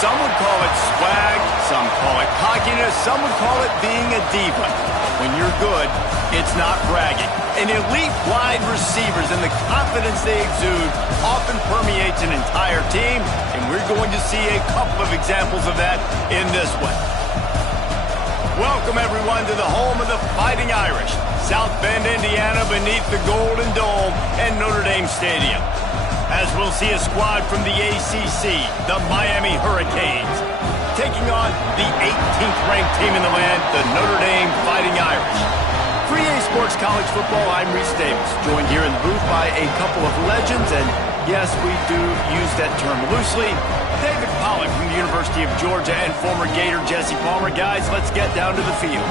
Some would call it swag, some call it cockiness, some would call it being a diva. When you're good, it's not bragging. And elite wide receivers and the confidence they exude often permeates an entire team, and we're going to see a couple of examples of that in this one. Welcome, everyone, to the home of the Fighting Irish, South Bend, Indiana, beneath the Golden Dome and Notre Dame Stadium. As we'll see a squad from the ACC, the Miami Hurricanes, taking on the 18th-ranked team in the land, the Notre Dame Fighting Irish. For EA Sports College Football, I'm Reese Davis, joined here in the booth by a couple of legends, and yes, we do use that term loosely. David Pollack from the University of Georgia and former Gator Jesse Palmer. Guys, let's get down to the field.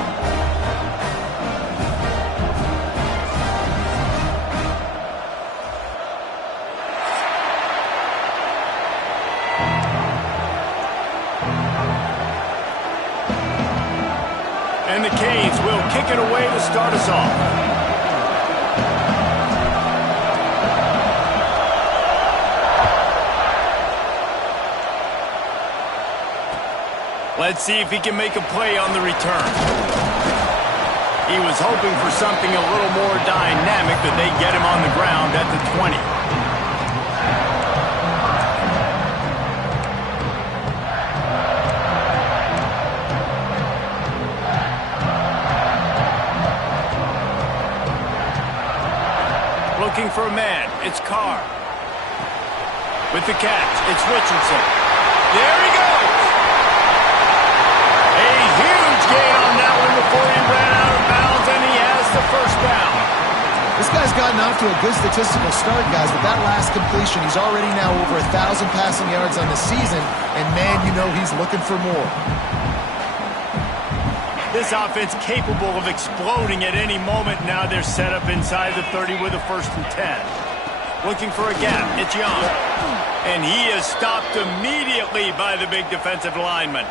And the Canes will kick it away to start us off. Let's see if he can make a play on the return. He was hoping for something a little more dynamic, but they get him on the ground at the 20. Looking for a man, it's Carr. With the catch, it's Richardson. There he goes! A huge gain on that one before he ran out of bounds, and he has the first down. This guy's gotten off to a good statistical start, guys, but that last completion, he's already now over 1,000 passing yards on the season, and man, you know he's looking for more. This offense capable of exploding at any moment. Now they're set up inside the 30 with a 1st and 10. Looking for a gap. It's Young. And he is stopped immediately by the big defensive lineman.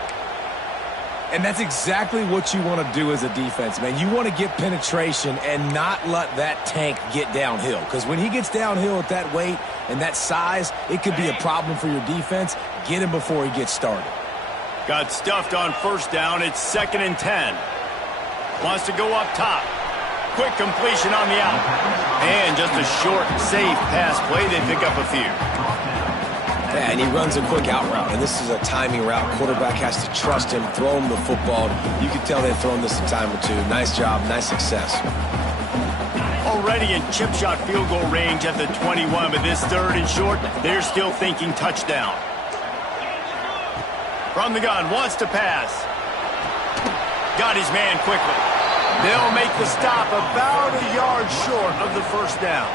And that's exactly what you want to do as a defense, man. You want to get penetration and not let that tank get downhill. Because when he gets downhill at that weight and that size, it could be a problem for your defense. Get him before he gets started. Got stuffed on 1st down. It's 2nd and 10. Wants to go up top. Quick completion on the out. And just a short, safe pass play. They pick up a few. Yeah, and he runs a quick out route. And this is a timing route. Quarterback has to trust him, throw him the football. You can tell they've thrown this a time or two. Nice job, nice success. Already in chip shot field goal range at the 21, but this 3rd and short, they're still thinking touchdown. From the gun, wants to pass. Got his man quickly. They'll make the stop about a yard short of the 1st down.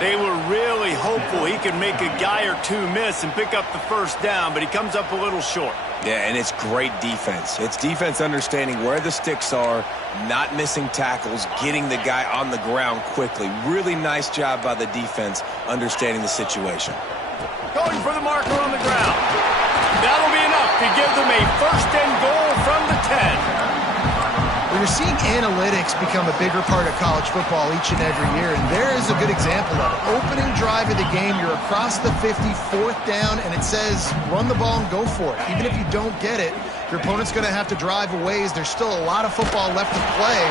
They were really hopeful he could make a guy or two miss and pick up the 1st down, but he comes up a little short. Yeah, and it's great defense. It's defense understanding where the sticks are, not missing tackles, getting the guy on the ground quickly. Really nice job by the defense understanding the situation. Going for the marker on the ground. That'll be enough to give them a 1st and goal from the 10. Well, you're seeing analytics become a bigger part of college football each and every year, and there is a good example of it. Opening drive of the game, you're across the 50, 4th down, and it says run the ball and go for it. Even if you don't get it, your opponent's going to have to drive a ways. There's still a lot of football left to play.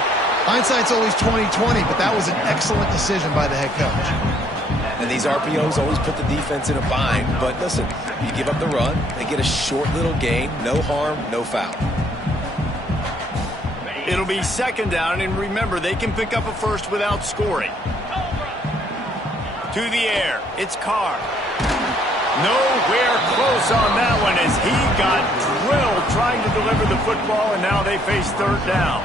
Hindsight's always 20/20, but that was an excellent decision by the head coach. And these RPOs always put the defense in a bind. But listen, you give up the run, they get a short little gain, no harm, no foul. It'll be 2nd down, and remember, they can pick up a 1st without scoring. To the air, it's Carr. Nowhere close on that one as he got drilled trying to deliver the football, and now they face 3rd down.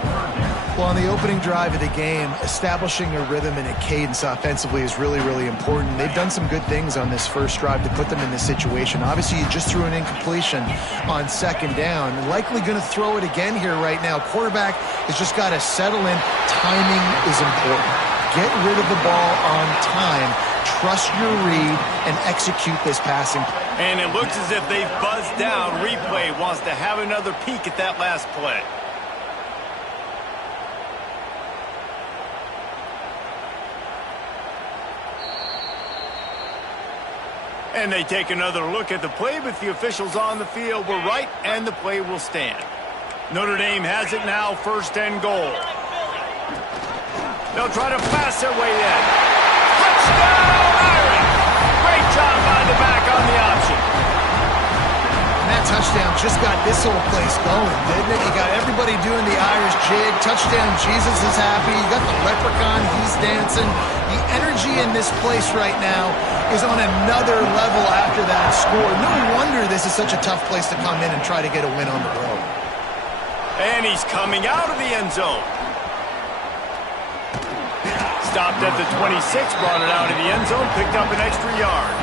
Well, on the opening drive of the game, establishing a rhythm and a cadence offensively is really, really important. They've done some good things on this 1st drive to put them in this situation. Obviously, you just threw an incompletion on 2nd down. Likely going to throw it again here right now. Quarterback has just got to settle in. Timing is important. Get rid of the ball on time. Trust your read and execute this passing. And it looks as if they've buzzed down. Replay wants to have another peek at that last play. And they take another look at the play, but the officials on the field were right, and the play will stand. Notre Dame has it now, 1st and goal. They'll try to pass their way in. Touchdown, Irish! Great job by the back on the option. And that touchdown just got this whole place going, didn't it? You got everybody doing the Irish jig. Touchdown, Jesus is happy. You got the leprechaun, he's dancing. The energy in this place right now is on another level after that score. No wonder this is such a tough place to come in and try to get a win on the road. And he's coming out of the end zone. Stopped at the 26, brought it out of the end zone, picked up an extra yard.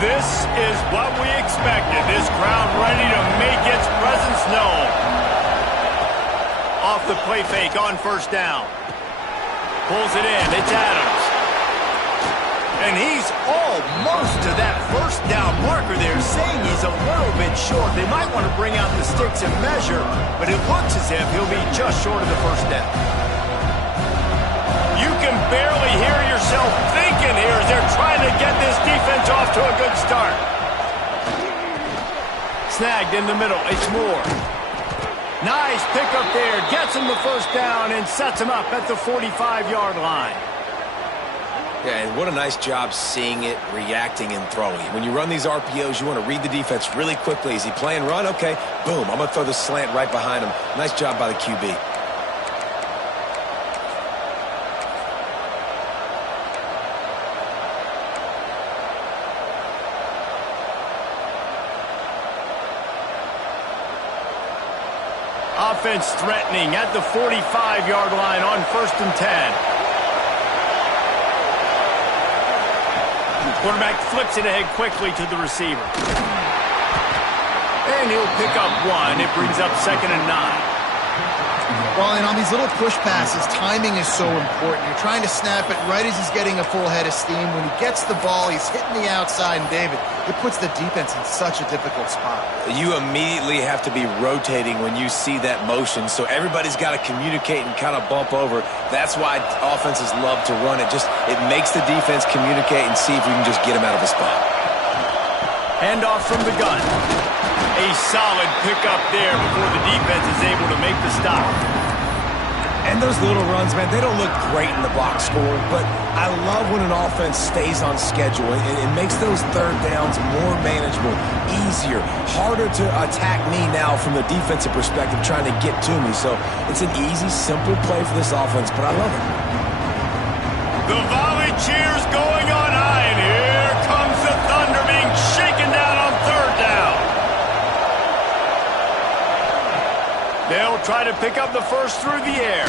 This is what we expected. This crowd ready to make its presence known. Off the play fake on 1st down. Pulls it in. It's Adams. And he's almost to that 1st down marker there, saying he's a little bit short. They might want to bring out the sticks and measure, but it looks as if he'll be just short of the 1st down. You can barely hear yourself thinking here as they're trying to get this defense off to a good start. Snagged in the middle. It's Moore. Nice pickup there. Gets him the 1st down and sets him up at the 45-yard line. Yeah, and what a nice job seeing it, reacting, and throwing. When you run these RPOs, you want to read the defense really quickly. Is he playing run? Okay, boom. I'm going to throw the slant right behind him. Nice job by the QB. Offense threatening at the 45-yard line on 1st and 10. Quarterback flips it ahead quickly to the receiver. And he'll pick up 1. It brings up 2nd and 9. Well, and on these little push passes, timing is so important. You're trying to snap it right as he's getting a full head of steam. When he gets the ball, he's hitting the outside, and David, it puts the defense in such a difficult spot. You immediately have to be rotating when you see that motion, so everybody's got to communicate and kind of bump over. That's why offenses love to run it. It makes the defense communicate and see if you can just get him out of the spot. Handoff from the gun. A solid pickup there before the defense is able to make the stop. And those little runs, man, they don't look great in the box score, but I love when an offense stays on schedule. It makes those 3rd downs more manageable, easier, harder to attack me now from the defensive perspective trying to get to me. So it's an easy, simple play for this offense, but I love it. The volley cheers going on high, and here comes the Thunder being shaken down on 3rd down. They'll try to pick up the 1st through the air.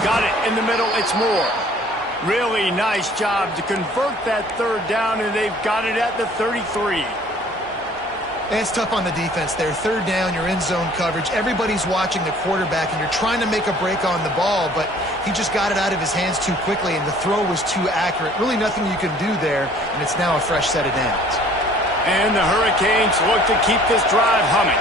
Got it in the middle. It's Moore. Really nice job to convert that 3rd down, and they've got it at the 33. It's tough on the defense there. 3rd down, you're in zone coverage. Everybody's watching the quarterback, and you're trying to make a break on the ball, but he just got it out of his hands too quickly, and the throw was too accurate. Really nothing you can do there, and it's now a fresh set of downs. And the Hurricanes look to keep this drive humming.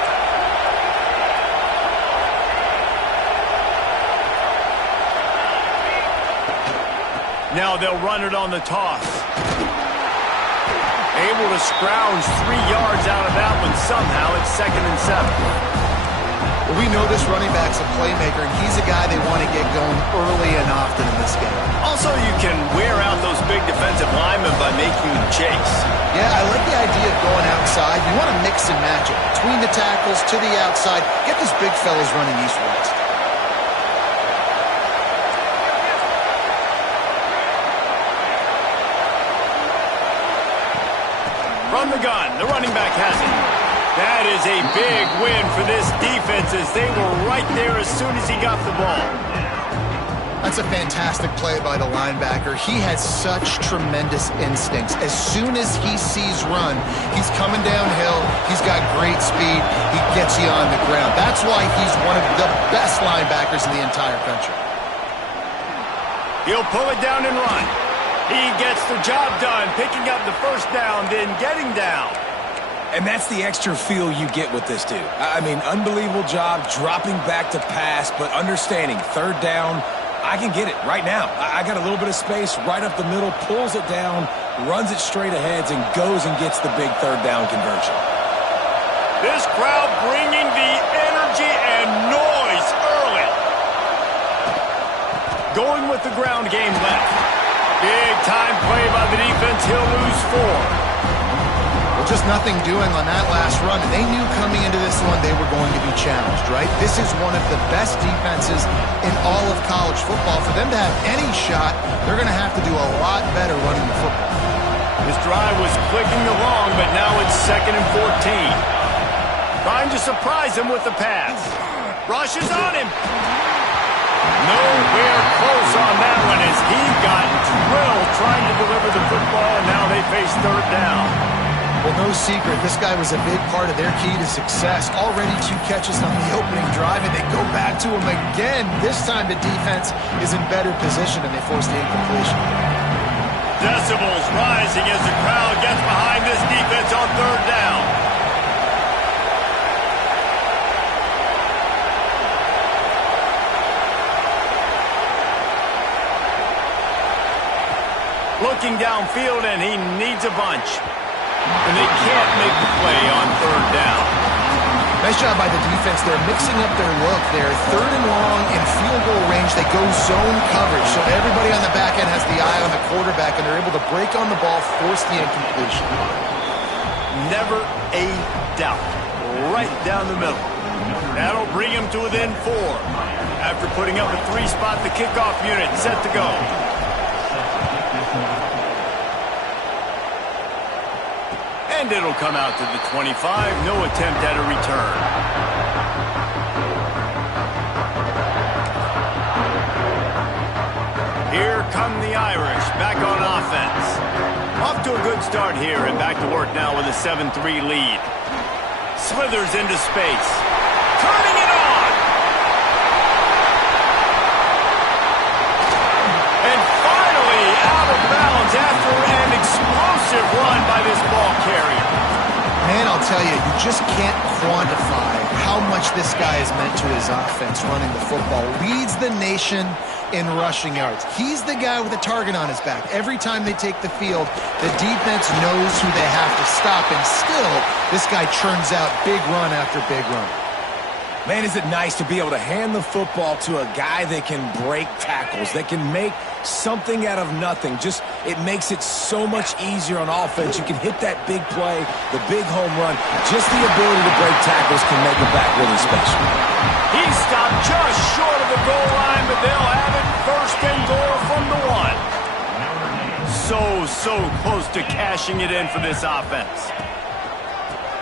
Now they'll run it on the toss. Able to scrounge 3 yards out of that one somehow. It's 2nd and 7. Well, we know this running back's a playmaker, and he's a guy they want to get going early and often in this game. Also, you can wear out those big defensive linemen by making them chase. Yeah, I like the idea of going outside. You want to mix and match it. Between the tackles to the outside, get those big fellas running east-west. From the gun, the running back has it. That is a big win for this defense as they were right there as soon as he got the ball. That's a fantastic play by the linebacker. He has such tremendous instincts. As soon as he sees run, he's coming downhill. He's got great speed. He gets you on the ground. That's why he's one of the best linebackers in the entire country. He'll pull it down and run. He gets the job done, picking up the first down, then getting down. And that's the extra feel you get with this dude. I mean, unbelievable job dropping back to pass, but understanding third down, I can get it right now. I got a little bit of space right up the middle, pulls it down, runs it straight ahead, and goes and gets the big third down conversion. This crowd bringing the energy and noise early. Going with the ground game left. Big time play by the defense. He'll lose 4. Well, just nothing doing on that last run. They knew coming into this one they were going to be challenged, right? This is one of the best defenses in all of college football. For them to have any shot, they're going to have to do a lot better running the football. This drive was clicking along, but now it's 2nd and 14. Trying to surprise him with the pass. Rushes on him. Nowhere close on that one as he got drilled trying to deliver the football, and now they face third down. Well, no secret, this guy was a big part of their key to success. Already 2 catches on the opening drive, and they go back to him again. This time the defense is in better position, and they force the incompletion. Decibels rising as the crowd gets behind this defense on third down. Looking downfield, and he needs a bunch. And they can't make the play on third down. Nice job by the defense. They're mixing up their look there. 3rd and long in field goal range. They go zone coverage. So everybody on the back end has the eye on the quarterback, and they're able to break on the ball, force the incompletion. Never a doubt. Right down the middle. That'll bring him to within 4. After putting up a 3-spot, the kickoff unit set to go. And it'll come out to the 25. No attempt at a return. Here come the Irish back on offense. Off to a good start here and back to work now with a 7-3 lead. Slithers into space. Turning it on. And finally out of bounds after an explosive run by this ball carrier. Man, I'll tell you, you just can't quantify how much this guy has meant to his offense running the football. Leads the nation in rushing yards. He's the guy with a target on his back. Every time they take the field, the defense knows who they have to stop, and still, this guy churns out big run after big run. Man, is it nice to be able to hand the football to a guy that can break tackles, that can make something out of nothing. Just, it makes it so much easier on offense. You can hit that big play, the big home run. Just the ability to break tackles can make a back really special. He stopped just short of the goal line, but they'll have it 1st and goal from the 1. So close to cashing it in for this offense.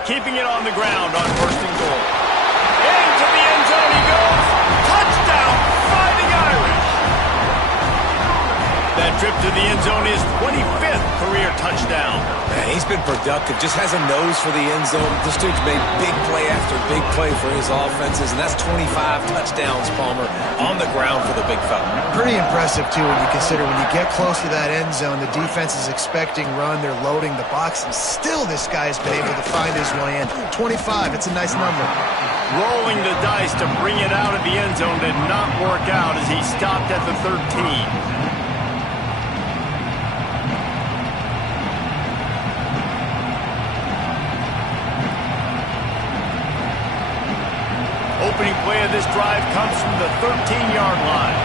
Keeping it on the ground on 1st and goal. Into the end zone he goes. Touchdown, Fighting Irish. That trip to the end zone is 25th career touchdown. Man, he's been productive. Just has a nose for the end zone. This dude's made big play after big play for his offenses, and that's 25 touchdowns, Palmer, on the ground for the big fella. Pretty impressive, too, when you consider when you get close to that end zone, the defense is expecting run. They're loading the box, and still this guy has been able to find his way in. 25, it's a nice number. Rolling the dice to bring it out of the end zone did not work out as he stopped at the 13. Opening play of this drive comes from the 13-yard line.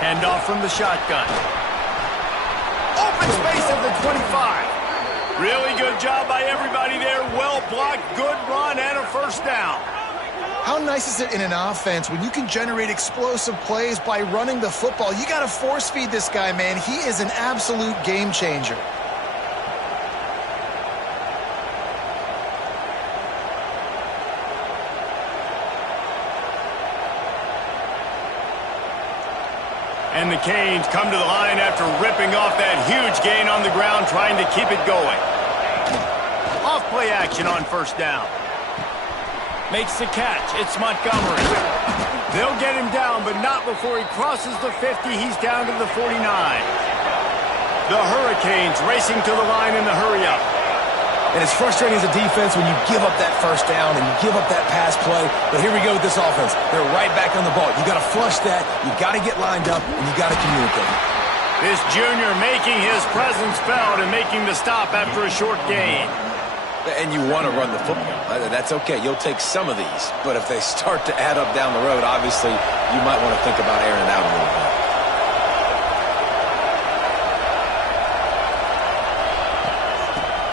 Handoff from the shotgun. Open space at the 25. Really good job by everybody there. Well blocked, good run, and a 1st down. How nice is it in an offense when you can generate explosive plays by running the football? You got to force feed this guy, man. He is an absolute game changer. And the Canes come to the line after ripping off that huge gain on the ground, trying to keep it going. Off-play action on 1st down. Makes the catch. It's Montgomery. They'll get him down, but not before he crosses the 50. He's down to the 49. The Hurricanes racing to the line in the hurry-up. And it's frustrating as a defense when you give up that first down and you give up that pass play. But here we go with this offense. They're right back on the ball. You got to flush that. You got to get lined up, and you got to communicate. This junior making his presence felt and making the stop after a short gain. And you want to run the football. That's okay. You'll take some of these. But if they start to add up down the road, obviously, you might want to think about airing it out a little bit.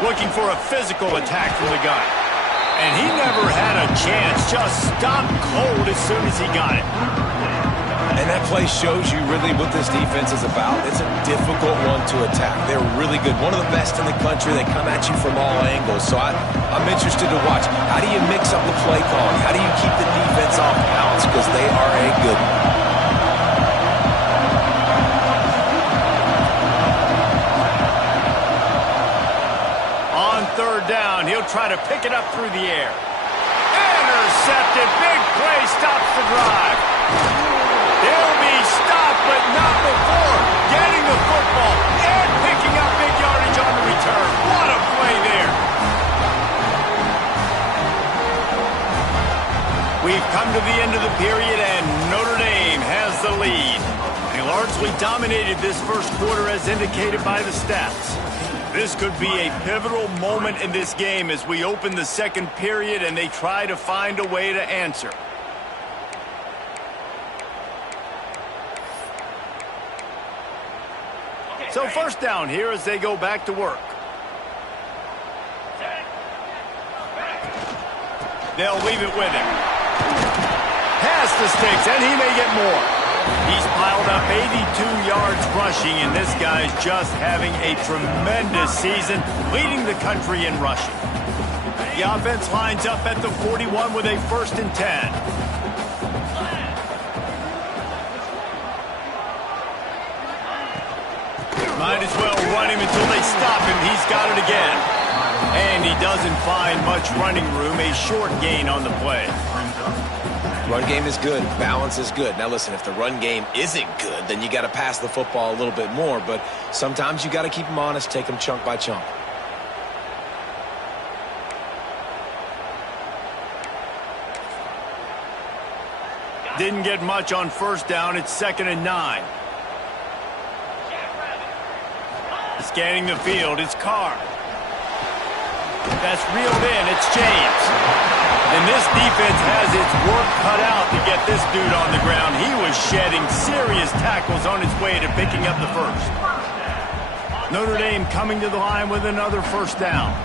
Looking for a physical attack from the gun. And he never had a chance. Just stopped cold as soon as he got it. And that play shows you really what this defense is about. It's a difficult one to attack. They're really good. One of the best in the country. They come at you from all angles. So I'm interested to watch. How do you mix up the play calling? How do you keep the defense off balance? Because they are a good one. On third down, he'll try to pick it up through the air. Intercepted. Big play stops the drive. They'll be stopped, but not before getting the football and picking up big yardage on the return. What a play there. We've come to the end of the period, and Notre Dame has the lead. They largely dominated this first quarter as indicated by the stats. This could be a pivotal moment in this game as we open the second period and they try to find a way to answer. So first down here as they go back to work. They'll leave it with him. Past the sticks, and he may get more. He's piled up 82 yards rushing, and this guy's just having a tremendous season, leading the country in rushing. The offense lines up at the 41 with a 1st and 10. Might as well run him until they stop him. He's got it again. And he doesn't find much running room. A short gain on the play. Run game is good. Balance is good. Now, listen, if the run game isn't good, then you got to pass the football a little bit more. But sometimes you got to keep them honest, take them chunk by chunk. Didn't get much on first down. It's 2nd and 9. Scanning the field, it's Carr. That's reeled in, it's James. And this defense has its work cut out to get this dude on the ground. He was shedding serious tackles on his way to picking up the first. Notre Dame coming to the line with another 1st down.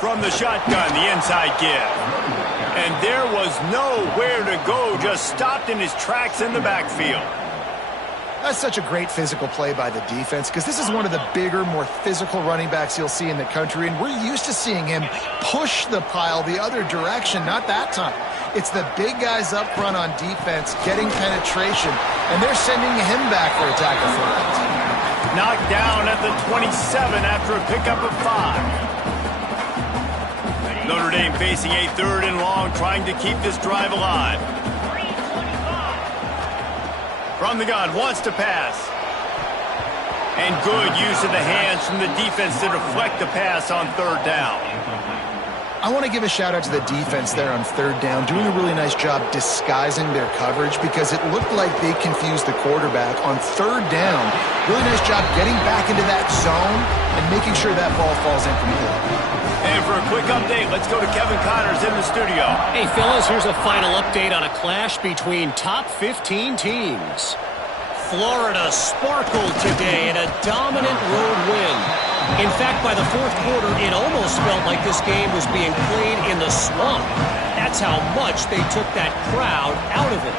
From the shotgun, the inside give. And there was nowhere to go, just stopped in his tracks in the backfield. That's such a great physical play by the defense because this is one of the bigger, more physical running backs you'll see in the country, and we're used to seeing him push the pile the other direction, not that time. It's the big guys up front on defense getting penetration, and they're sending him back for a tackle for it. Knocked down at the 27 after a pickup of 5. Notre Dame facing a 3rd and long, trying to keep this drive alive. From the gun, wants to pass. And good use of the hands from the defense to deflect the pass on 3rd down. I want to give a shout out to the defense there on 3rd down, doing a really nice job disguising their coverage because it looked like they confused the quarterback on 3rd down. Really nice job getting back into that zone and making sure that ball falls incomplete. And for a quick update, let's go to Kevin Connors in the studio. Hey, fellas, here's a final update on a clash between top 15 teams. Florida sparkled today in a dominant road win. In fact, by the 4th quarter, it almost felt like this game was being played in the swamp. That's how much they took that crowd out of it.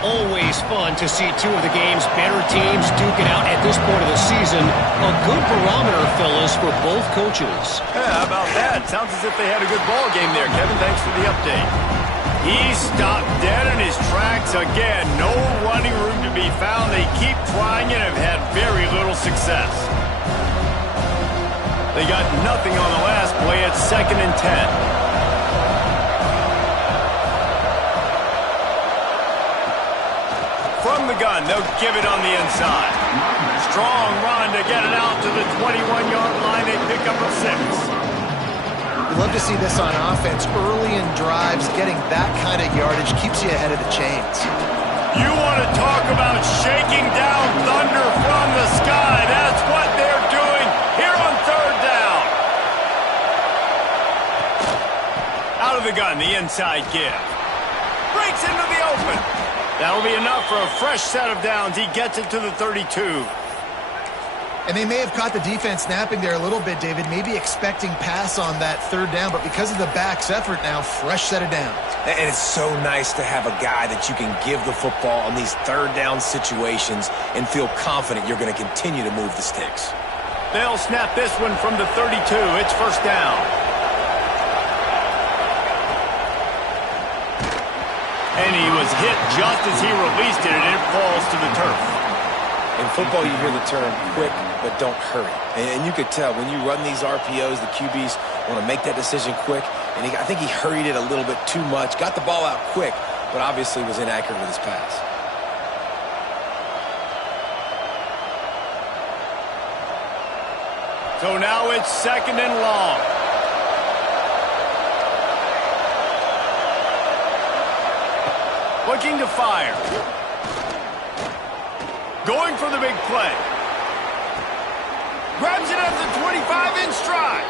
Always fun to see two of the game's better teams duke it out at this point of the season. A good barometer, fellas, for both coaches. Yeah, how about that? Sounds as if they had a good ball game there, Kevin. Thanks for the update. He stopped dead in his tracks again. No running room to be found. They keep trying and have had very little success. They got nothing on the last play at 2nd and 10. From the gun, they'll give it on the inside. Strong run to get it out to the 21-yard line. They pick up a 6. We love to see this on offense. Early in drives, getting that kind of yardage keeps you ahead of the chains. You want to talk about shaking down thunder from the sky. That's what they're doing here on 3rd down. Out of the gun, the inside give. Breaks into the open. That'll be enough for a fresh set of downs. He gets it to the 32. And they may have caught the defense napping there a little bit, David, maybe expecting pass on that 3rd down, but because of the back's effort now, fresh set of downs. And it's so nice to have a guy that you can give the football on these 3rd down situations and feel confident you're going to continue to move the sticks. They'll snap this one from the 32. It's 1st down. And he was hit just as he released it, and it falls to the turf. In football, you hear the term quick, but don't hurry. And you could tell when you run these RPOs, the QBs want to make that decision quick. And I think he hurried it a little bit too much, got the ball out quick, but obviously was inaccurate with his pass. So now it's 2nd and long. Looking to fire. Going for the big play. Grabs it at the 25 in stride.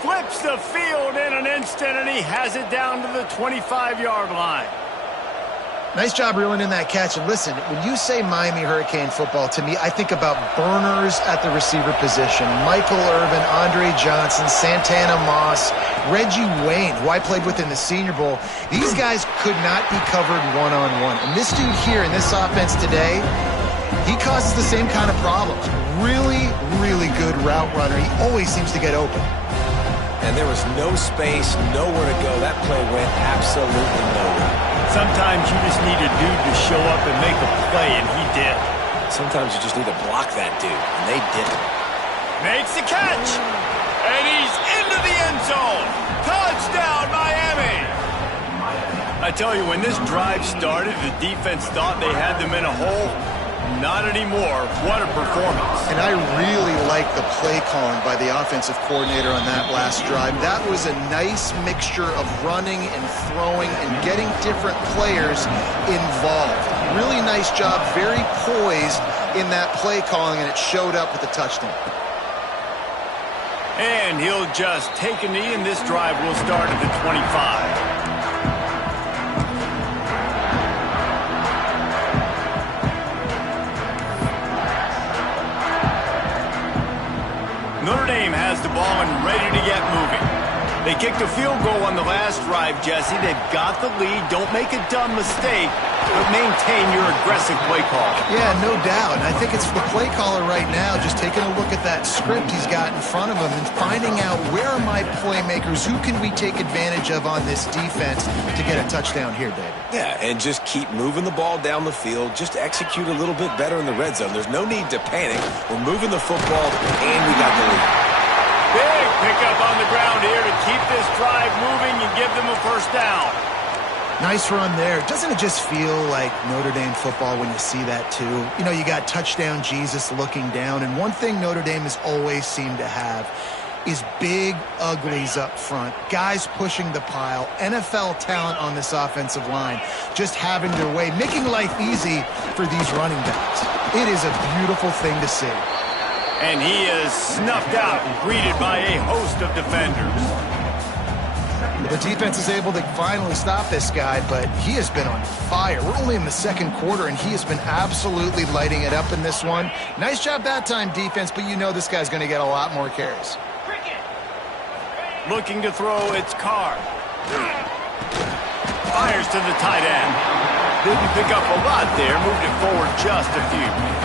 Flips the field in an instant, and he has it down to the 25-yard line. Nice job reeling in that catch. And listen, when you say Miami Hurricane football, to me, I think about burners at the receiver position. Michael Irvin, Andre Johnson, Santana Moss, Reggie Wayne, who I played with in the Senior Bowl. These guys could not be covered one-on-one. And this dude here in this offense today, he causes the same kind of problems. Really, really good route runner. He always seems to get open. And there was no space, nowhere to go. That play went absolutely nowhere. Sometimes you just need a dude to show up and make a play, and he did. Sometimes you just need to block that dude, and they didn't. Makes the catch, and he's into the end zone. Touchdown, Miami! I tell you, when this drive started, the defense thought they had them in a hole. Not anymore. What a performance. And I really like the play calling by the offensive coordinator on that last drive. That was a nice mixture of running and throwing and getting different players involved. Really nice job, very poised in that play calling, and it showed up with the touchdown. And he'll just take a knee, and this drive will start at the 25. Notre Dame has the ball and ready to get moving. They kicked a field goal on the last drive, Jesse. They've got the lead. Don't make a dumb mistake, but maintain your aggressive play call. Yeah, no doubt. And I think it's the play caller right now just taking a look at that script he's got in front of him and finding out where are my playmakers, who can we take advantage of on this defense to get a touchdown here, David. Yeah, and just keep moving the ball down the field. Just execute a little bit better in the red zone. There's no need to panic. We're moving the football, and we got the lead. Big pickup on the ground here to keep this drive moving and give them a 1st down. Nice run there. Doesn't it just feel like Notre Dame football when you see that too? You know, you got touchdown Jesus looking down, and one thing Notre Dame has always seemed to have is big uglies up front, guys pushing the pile, NFL talent on this offensive line, just having their way, making life easy for these running backs. It is a beautiful thing to see. And he is snuffed out and greeted by a host of defenders. The defense is able to finally stop this guy, but he has been on fire. We're only in the 2nd quarter, and he has been absolutely lighting it up in this one. Nice job that time, defense, but you know this guy's going to get a lot more carries. Looking to throw, it's Carr. Fires to the tight end. Didn't pick up a lot there, moved it forward just a few.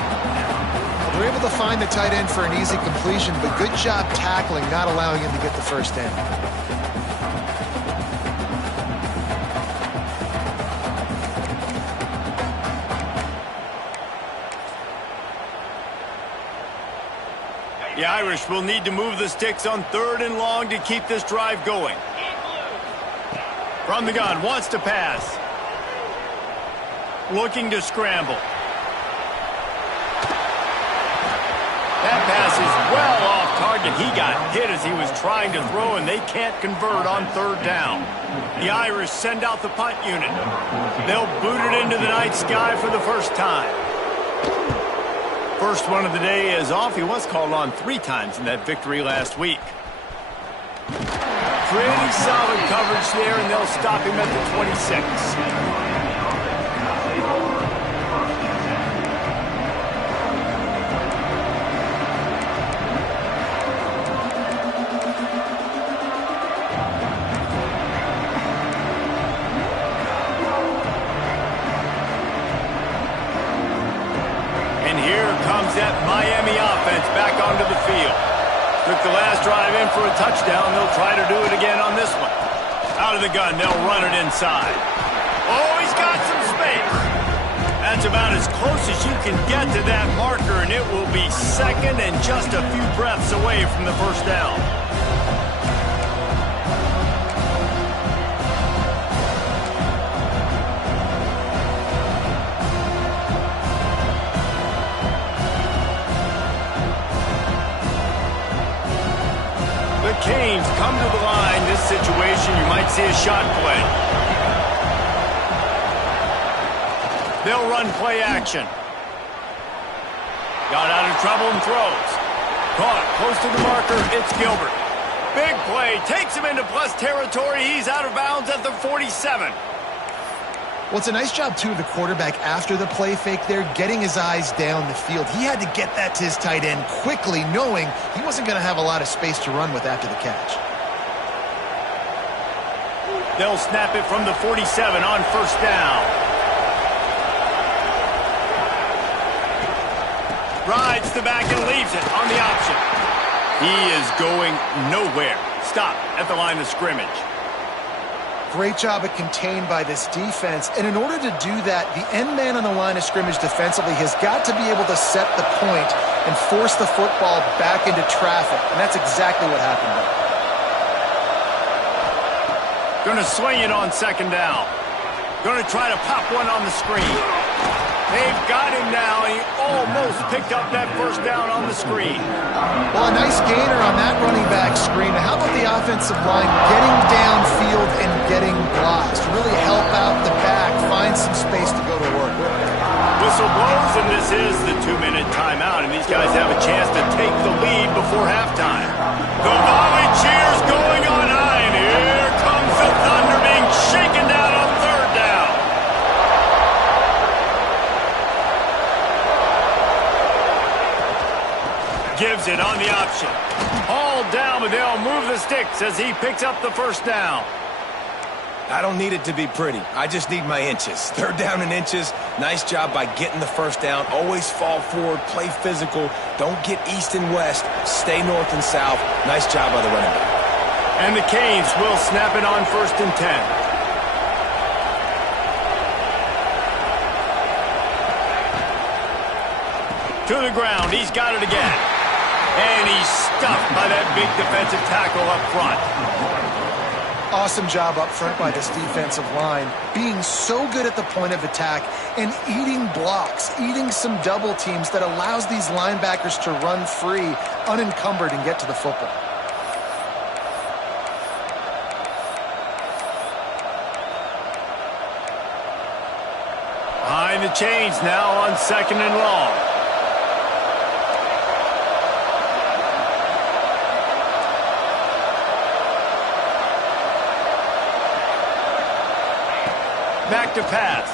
They're able to find the tight end for an easy completion, but good job tackling, not allowing him to get the 1st down. The Irish will need to move the sticks on 3rd and long to keep this drive going. From the gun, wants to pass. Looking to scramble. and he got hit as he was trying to throw, and they can't convert on third down. The Irish send out the punt unit. They'll boot it into the night sky for the first time. First one of the day is off. He was called on 3 times in that victory last week. Pretty solid coverage there, and they'll stop him at the 26. That Miami offense back onto the field. Took the last drive in for a touchdown. They'll try to do it again on this one. Out of the gun, they'll run it inside. Oh, he's got some space. That's about as close as you can get to that marker, and it will be second and just a few breaths away from the first down. Canes come to the line. This situation, you might see a shot play. They'll run play action. Got out of trouble and throws. Caught close to the marker. It's Gilbert. Big play. Takes him into plus territory. He's out of bounds at the 47. Well, it's a nice job, too, of the quarterback after the play fake there, getting his eyes down the field. He had to get that to his tight end quickly, knowing he wasn't going to have a lot of space to run with after the catch. They'll snap it from the 47 on first down. Rides the back and leaves it on the option. He is going nowhere. Stop at the line of scrimmage. Great job at contained by this defense. And in order to do that, the end man on the line of scrimmage defensively has got to be able to set the point and force the football back into traffic. And that's exactly what happened there. Going to swing it on second down. Going to try to pop one on the screen. They've got him now. He almost picked up that first down on the screen. Well, a nice gainer on that running back screen. How about the offensive line getting downfield and getting blocks to really help out the back, find some space to go to work. Whistle blows, and this is the 2-minute timeout, and these guys have a chance to take the lead before halftime. The volley cheers going on high, and here comes the Thunder being shaken down on third down. Gives it on the option. Hauled down, but they'll move the sticks as he picks up the first down. I don't need it to be pretty. I just need my inches. Third down and inches. Nice job by getting the first down. Always fall forward, play physical. Don't get east and west. Stay north and south. Nice job by the running back. And the Canes will snap it on first and 10. To the ground. He's got it again. And he's stuffed by that big defensive tackle up front. Awesome job up front by this defensive line, being so good at the point of attack and eating blocks, eating some double teams that allows these linebackers to run free, unencumbered, and get to the football. Behind the chains now on second and long. Back to pass.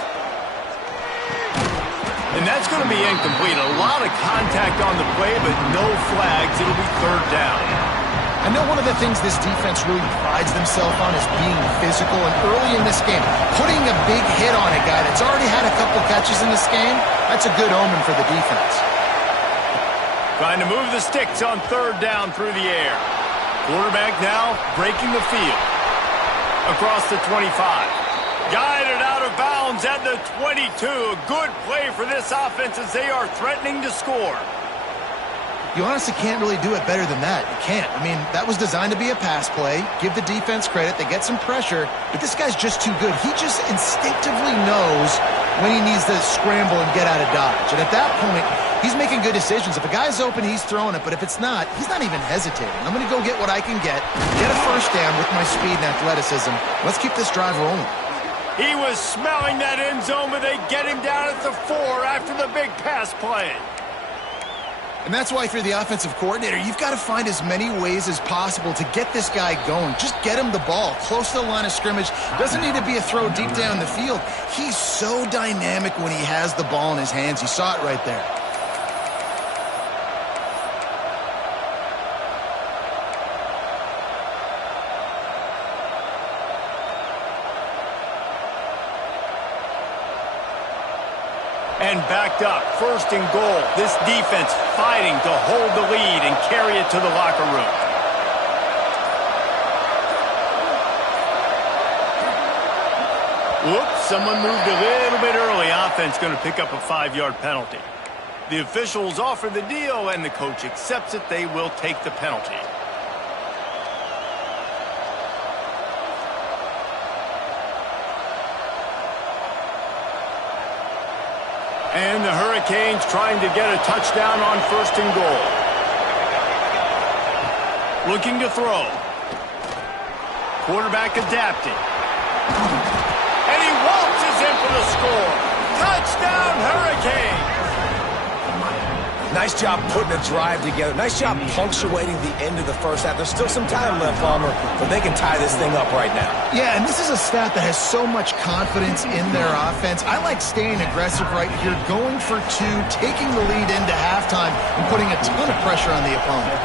And that's going to be incomplete. A lot of contact on the play, but no flags. It'll be third down. I know one of the things this defense really prides themselves on is being physical, and early in this game, putting a big hit on a guy that's already had a couple catches in this game, that's a good omen for the defense. Trying to move the sticks on third down through the air. Quarterback now breaking the field. Across the 25. Guided out of bounds at the 22. A good play for this offense as they are threatening to score. You honestly can't really do it better than that. You can't. I mean, that was designed to be a pass play. Give the defense credit. They get some pressure, but this guy's just too good. He just instinctively knows when he needs to scramble and get out of dodge. And at that point, he's making good decisions. If a guy's open, he's throwing it. But if it's not, he's not even hesitating. I'm going to go get what I can get a first down with my speed and athleticism. Let's keep this drive rolling. He was smelling that end zone, but they get him down at the 4 after the big pass play. And that's why if you're the offensive coordinator, you've got to find as many ways as possible to get this guy going. Just get him the ball close to the line of scrimmage. Doesn't need to be a throw deep down the field. He's so dynamic when he has the ball in his hands. You saw it right there. And backed up, 1st and goal. This defense fighting to hold the lead and carry it to the locker room. Whoops, someone moved a little bit early. Offense going to pick up a 5-yard penalty. The officials offer the deal, and the coach accepts it. They will take the penalty. And the Hurricanes trying to get a touchdown on 1st and goal. Looking to throw. Quarterback adapting. And he waltzes in for the score. Touchdown, Hurricanes! Nice job putting a drive together. Nice job punctuating the end of the first half. There's still some time left, Palmer, but they can tie this thing up right now. Yeah, and this is a staff that has so much confidence in their offense. I like staying aggressive right here, going for 2, taking the lead into halftime, and putting a ton of pressure on the opponent.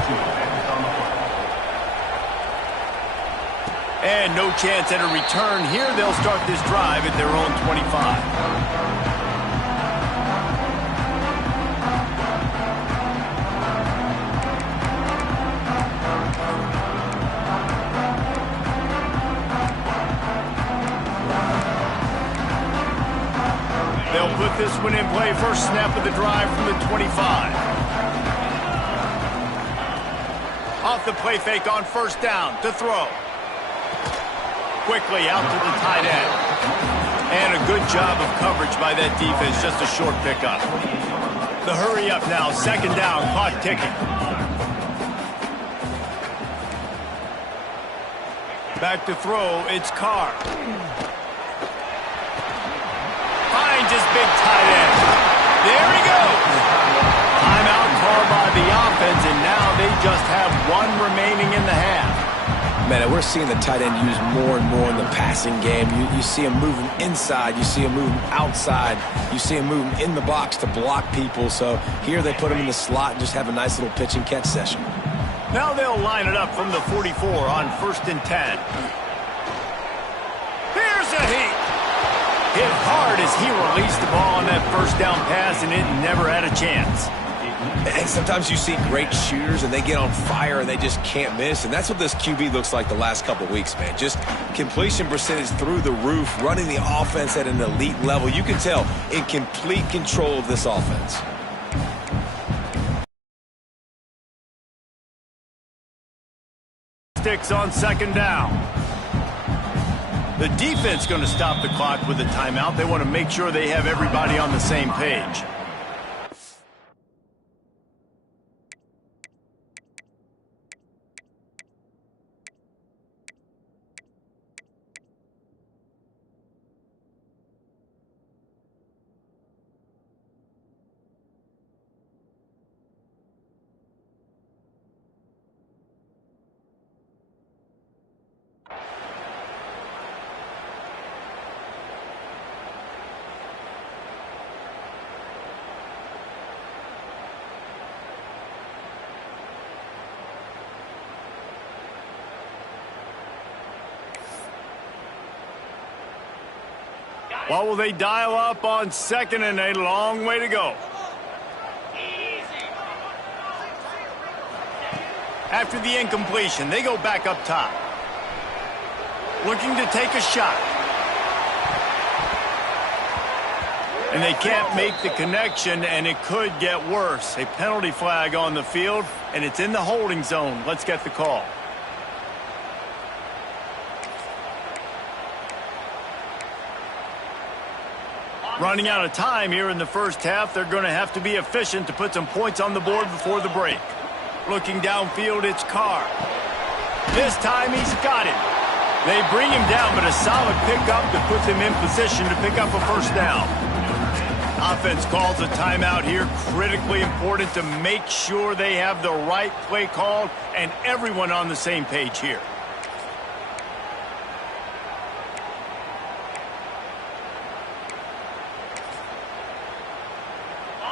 And no chance at a return here. They'll start this drive at their own 25. They'll put this one in play. First snap of the drive from the 25. Off the play fake on 1st down to throw. Quickly out to the tight end. And a good job of coverage by that defense. Just a short pickup. The hurry up now. 2nd down. Clock ticking. Back to throw. It's Carr. Finds his big tight end. There he goes. Timeout called by the offense, and now they just have 1 remaining in the half. Man, we're seeing the tight end used more and more in the passing game. You see him moving inside. You see him moving outside. You see him moving in the box to block people. So here they put him in the slot and just have a nice little pitch and catch session. Now they'll line it up from the 44 on 1st and 10. Here's a heat. Hit hard as he released the ball on that 1st down pass, and it never had a chance. And sometimes you see great shooters, and they get on fire, and they just can't miss. And that's what this QB looks like the last couple of weeks, man. Just completion percentage through the roof, running the offense at an elite level. You can tell in complete control of this offense. Sticks on 2nd down. The defense going to stop the clock with a timeout. They want to make sure they have everybody on the same page. What will they dial up on 2nd and a long way to go? After the incompletion, they go back up top. Looking to take a shot. And they can't make the connection, and it could get worse. A penalty flag on the field, and it's in the holding zone. Let's get the call. Running out of time here in the first half. They're going to have to be efficient to put some points on the board before the break. Looking downfield, it's Carr. This time he's got it. They bring him down, but a solid pickup to put them in position to pick up a first down. Offense calls a timeout here. Critically important to make sure they have the right play called and everyone on the same page here.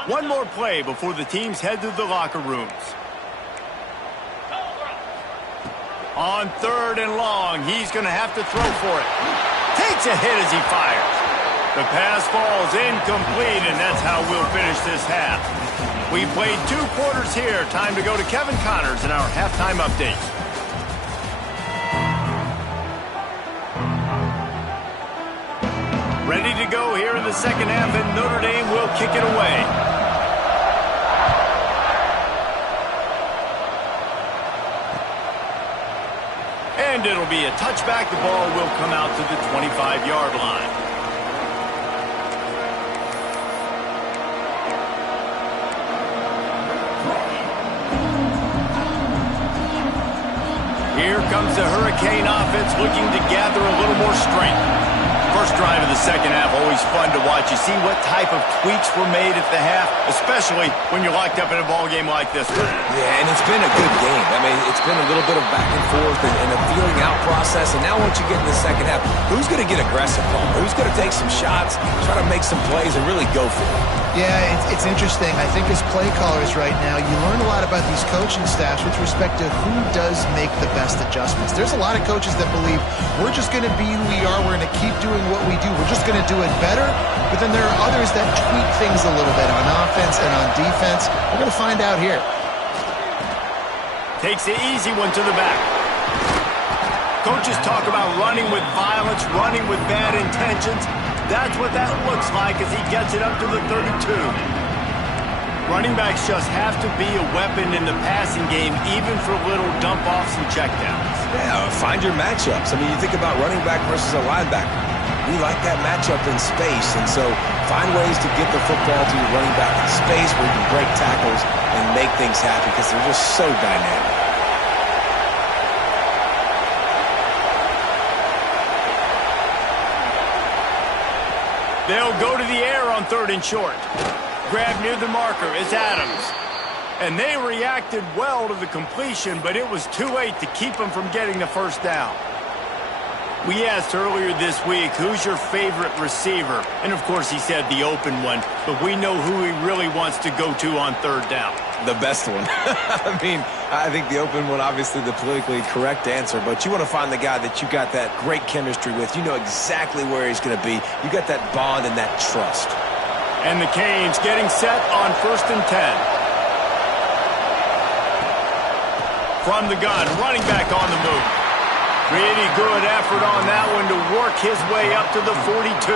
One more play before the teams head to the locker rooms. On 3rd and long, he's going to have to throw for it. Takes a hit as he fires. The pass falls incomplete, and that's how we'll finish this half. We played 2 quarters here. Time to go to Kevin Connors in our halftime update. Ready to go here in the second half, and Notre Dame will kick it away. And it'll be a touchback. The ball will come out to the 25-yard line. Here comes the Hurricane offense looking to gather a little more strength. First drive of the second half, always fun to watch. You see what type of tweaks were made at the half, especially when you're locked up in a ball game like this one. Yeah, and it's been a good game. I mean, it's been a little bit of back and forth and a feeling out process. And now once you get in the second half, who's going to get aggressive, Paul? Who's going to take some shots, try to make some plays, and really go for it? Yeah, it's interesting. I think as play callers right now, you learn a lot about these coaching staffs with respect to who does make the best adjustments. There's a lot of coaches that believe we're just going to be who we are. We're going to keep doing what we do. We're just going to do it better. But then there are others that tweak things a little bit on offense and on defense. We're going to find out here. Takes the easy one to the back. Coaches talk about running with violence, running with bad intentions. That's what that looks like as he gets it up to the 32. Running backs just have to be a weapon in the passing game, even for little dump-offs and checkdowns. Yeah, find your matchups. I mean, you think about running back versus a linebacker. We like that matchup in space, and so find ways to get the football to your running back in space where you can break tackles and make things happen because they're just so dynamic. They'll go to the air on 3rd and short. Grab near the marker is Adams. And they reacted well to the completion, but it was too late to keep them from getting the first down. We asked earlier this week, who's your favorite receiver? And, of course, he said the open one, but we know who he really wants to go to on 3rd down. The best one. I mean, I think the open one, obviously the politically correct answer, but you want to find the guy that you got that great chemistry with. You know exactly where he's going to be. You got that bond and that trust. And the Canes getting set on 1st and 10. From the gun, running back on the move. Pretty good effort on that one to work his way up to the 42.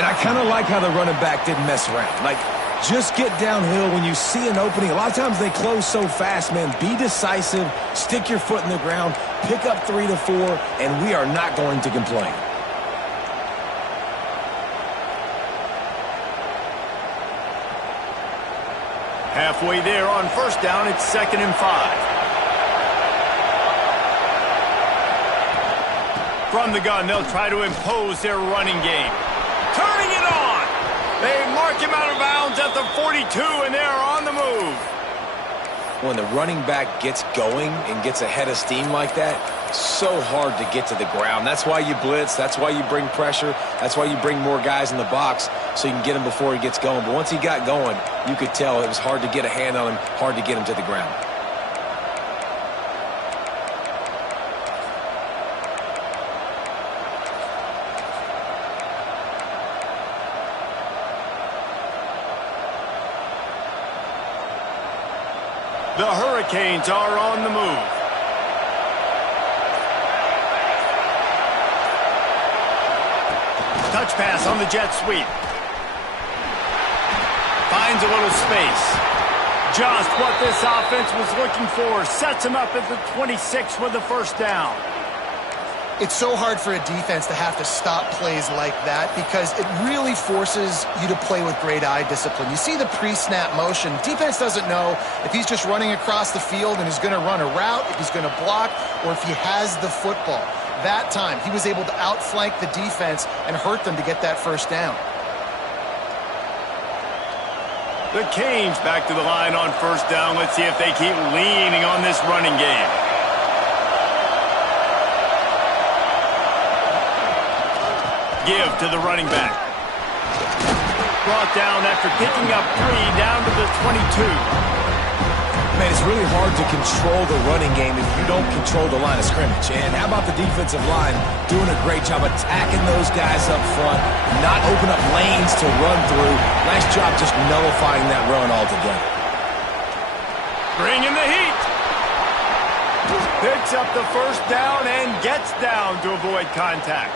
And I kind of like how the running back didn't mess around. Like, just get downhill when you see an opening. A lot of times they close so fast, man. Be decisive, stick your foot in the ground, pick up 3 to 4, and we are not going to complain. Halfway there on 1st down, it's 2nd and 5. From the gun, they'll try to impose their running game. Turning it on! They mark him out of bounds at the 42, and they're on the move. When the running back gets going and gets ahead of steam like that, so hard to get to the ground. That's why you blitz. That's why you bring pressure. That's why you bring more guys in the box so you can get him before he gets going. But once he got going, you could tell it was hard to get a hand on him, hard to get him to the ground. The Hurricanes are on the move. Touch pass on the jet sweep. Finds a little space. Just what this offense was looking for. Sets him up at the 26 with the first down. It's so hard for a defense to have to stop plays like that because it really forces you to play with great eye discipline. You see the pre-snap motion. Defense doesn't know if he's just running across the field and is going to run a route, if he's going to block, or if he has the football. That time, he was able to outflank the defense and hurt them to get that first down. The Canes back to the line on first down. Let's see if they keep leaning on this running game. Give to the running back. Brought down after picking up 3 down to the 22. Man, it's really hard to control the running game if you don't control the line of scrimmage. And how about the defensive line doing a great job attacking those guys up front, not open up lanes to run through. Nice job just nullifying that run altogether. Bringing the heat. Picks up the first down and gets down to avoid contact.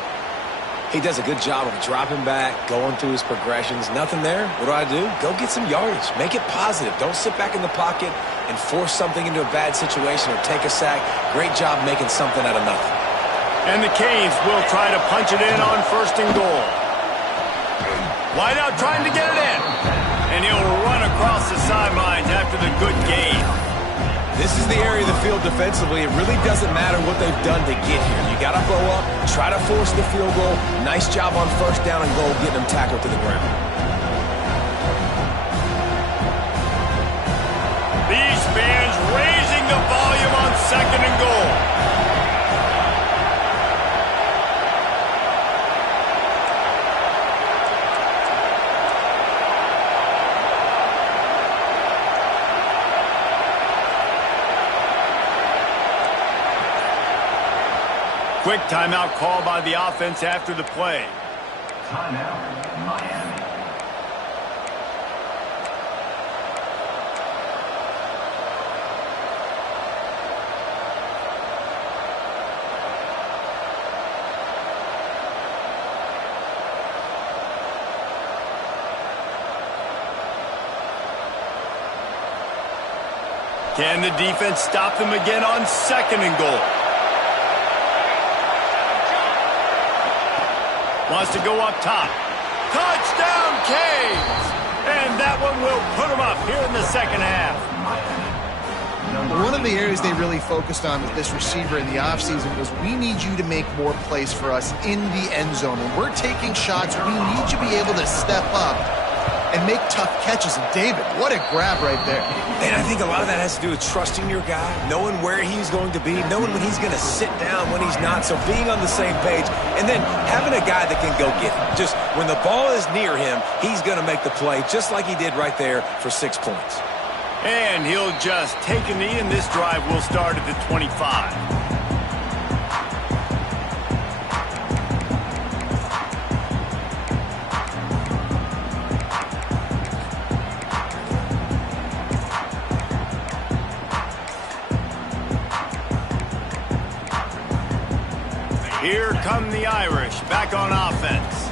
He does a good job of dropping back, going through his progressions. Nothing there. What do? Go get some yardage. Make it positive. Don't sit back in the pocket and force something into a bad situation or take a sack. Great job making something out of nothing. And the Canes will try to punch it in on first and goal. Wide out trying to get it in. And he'll run across the sidelines after the good gain. This is the area of the field defensively. It really doesn't matter what they've done to get here. You got to blow up, try to force the field goal. Nice job on first down and goal, getting them tackled to the ground. These fans raising the volume on second and goal. Quick timeout call by the offense after the play. Timeout, Miami. Can the defense stop them again on second and goal? Wants to go up top. Touchdown, Canes! And that one will put them up here in the second half. One of the areas they really focused on with this receiver in the offseason was we need you to make more plays for us in the end zone. When we're taking shots, we need you to be able to step up and make tough catches. And David, what a grab right there. And I think a lot of that has to do with trusting your guy, knowing where he's going to be, knowing when he's going to sit down, when he's not. So being on the same page, and then having a guy that can go get him. Just when the ball is near him, he's going to make the play, just like he did right there for 6 points. And he'll just take a knee, and this drive will start at the 25. Here come the Irish, back on offense.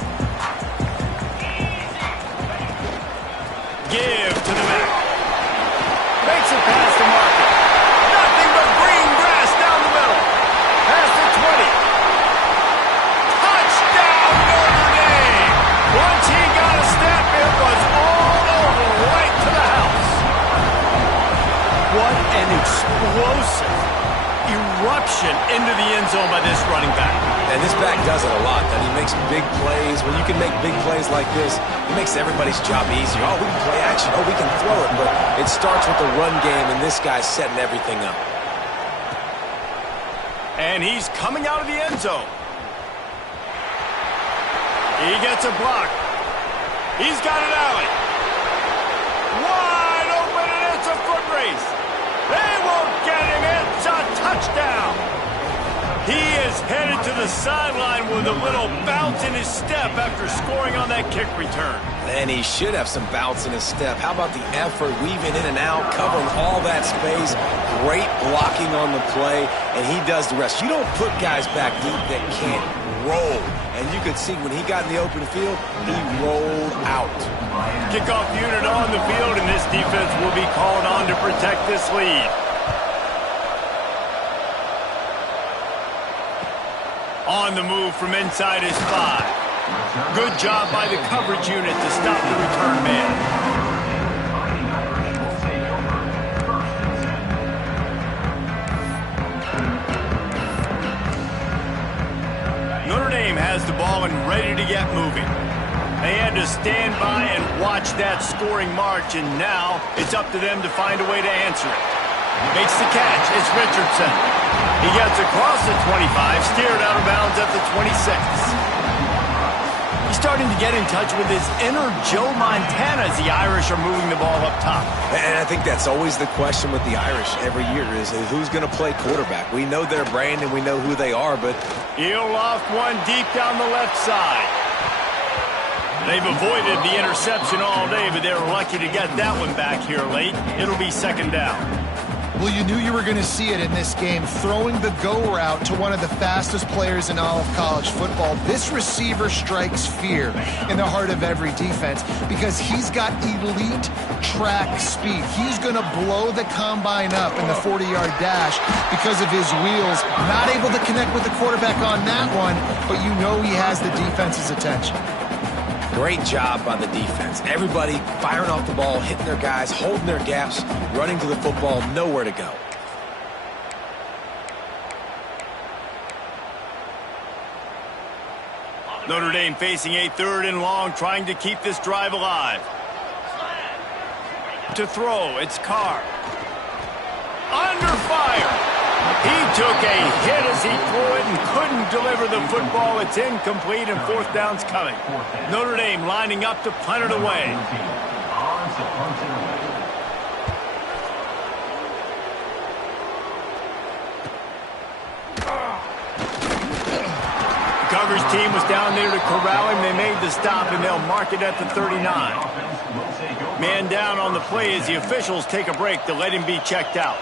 Give to the back. Makes it past the marker. Nothing but green grass down the middle. Past the 20. Touchdown, Notre Dame. Once he got a step, it was all over, right to the house. What an explosive eruption into the end zone by this running back. And this back does it a lot. That he makes big plays. When you can make big plays like this, it makes everybody's job easier. Oh, we can play action. Oh, we can throw it. But it starts with the run game, and this guy's setting everything up. And he's coming out of the end zone. He gets a block. He's got an alley. Wide open, and it's a foot race. They won't get him. It's a touchdown. He is headed to the sideline with a little bounce in his step after scoring on that kick return. And he should have some bounce in his step. How about the effort, weaving in and out, covering all that space, great blocking on the play, and he does the rest. You don't put guys back deep that can't roll. And you could see when he got in the open field, he rolled out. Kickoff unit on the field, and this defense will be called on to protect this lead. On the move from inside his 5. Good job by the coverage unit to stop the return man. Notre Dame has the ball and ready to get moving. They had to stand by and watch that scoring march, and now it's up to them to find a way to answer it. Makes the catch. It's Richardson. He gets across the 25, steered out of bounds at the 26. He's starting to get in touch with his inner Joe Montana as the Irish are moving the ball up top. And I think that's always the question with the Irish every year is who's going to play quarterback. We know their brand and we know who they are, but... He'll loft one deep down the left side. They've avoided the interception all day, but they're lucky to get that one back here late. It'll be second down. Well, you knew you were going to see it in this game, throwing the go route to one of the fastest players in all of college football. This receiver strikes fear in the heart of every defense because he's got elite track speed. He's going to blow the combine up in the 40-yard dash because of his wheels. Not able to connect with the quarterback on that one, but you know he has the defense's attention. Great job by the defense. Everybody firing off the ball, hitting their guys, holding their gaps, running to the football, nowhere to go. Notre Dame facing a 3rd and long, trying to keep this drive alive. To throw, it's Carr. Under fire. He took a hit as he threw it and couldn't deliver the football. It's incomplete and 4th down's coming. Notre Dame lining up to punt it away. The coverage team was down there to corral him. They made the stop and they'll mark it at the 39. Man down on the play as the officials take a break to let him be checked out.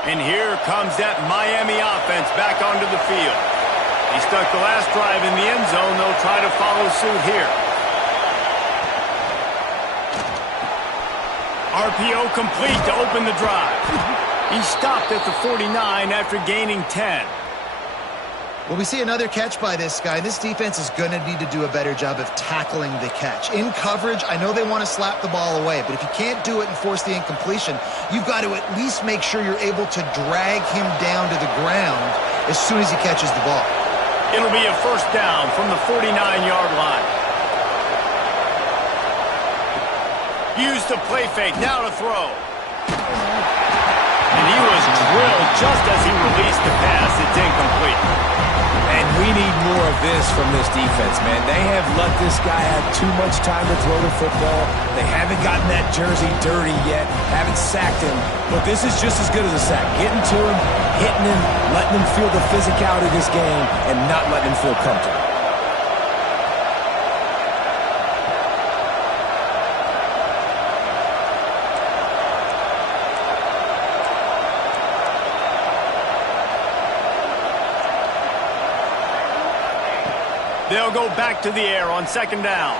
And here comes that Miami offense back onto the field. He stuck the last drive in the end zone. They'll try to follow suit here. RPO complete to open the drive. He stopped at the 49 after gaining 10. Well, we see another catch by this guy. This defense is going to need to do a better job of tackling the catch. In coverage, I know they want to slap the ball away, but if you can't do it and force the incompletion, you've got to at least make sure you're able to drag him down to the ground as soon as he catches the ball. It'll be a 1st down from the 49-yard line. Used the play fake, now to throw. And he was drilled just as he released the pass. It's incomplete. And we need more of this from this defense, man. They have let this guy have too much time to throw the football. They haven't gotten that jersey dirty yet, haven't sacked him. But this is just as good as a sack. Getting to him, hitting him, letting him feel the physicality of this game, and not letting him feel comfortable. They'll go back to the air on 2nd down.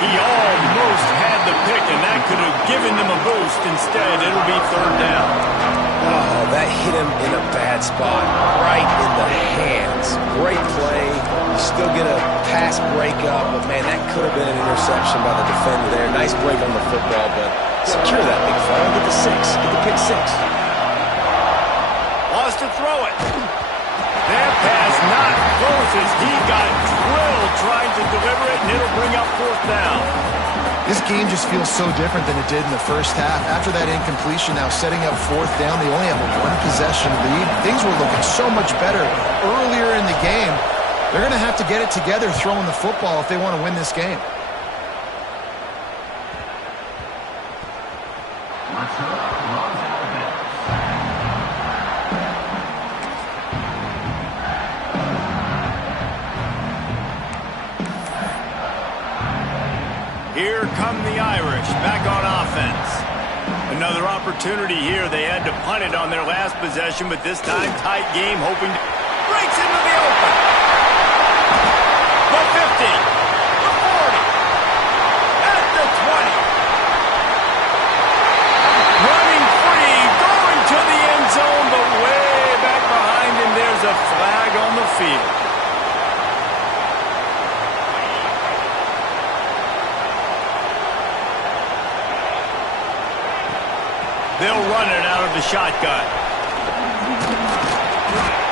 He almost had the pick, and that could have given them a boost. Instead, it'll be 3rd down. Oh, that hit him in a bad spot, right in the hands. Great play. You still get a pass breakup, but, man, that could have been an interception by the defender there. Nice break on the football, but secure that big fella. Get the 6. Get the pick 6. Wants to throw it. That pass not close as he got drilled trying to deliver it, and it'll bring up 4th down. This game just feels so different than it did in the first half. After that incompletion, now setting up 4th down, they only have a 1-possession lead. Things were looking so much better earlier in the game. They're going to have to get it together throwing the football if they want to win this game. Here come the Irish back on offense. Another opportunity here. They had to punt it on their last possession, but this time tight game, hoping to breaks into the open. The 50, the 40, They'll run it out of the shotgun.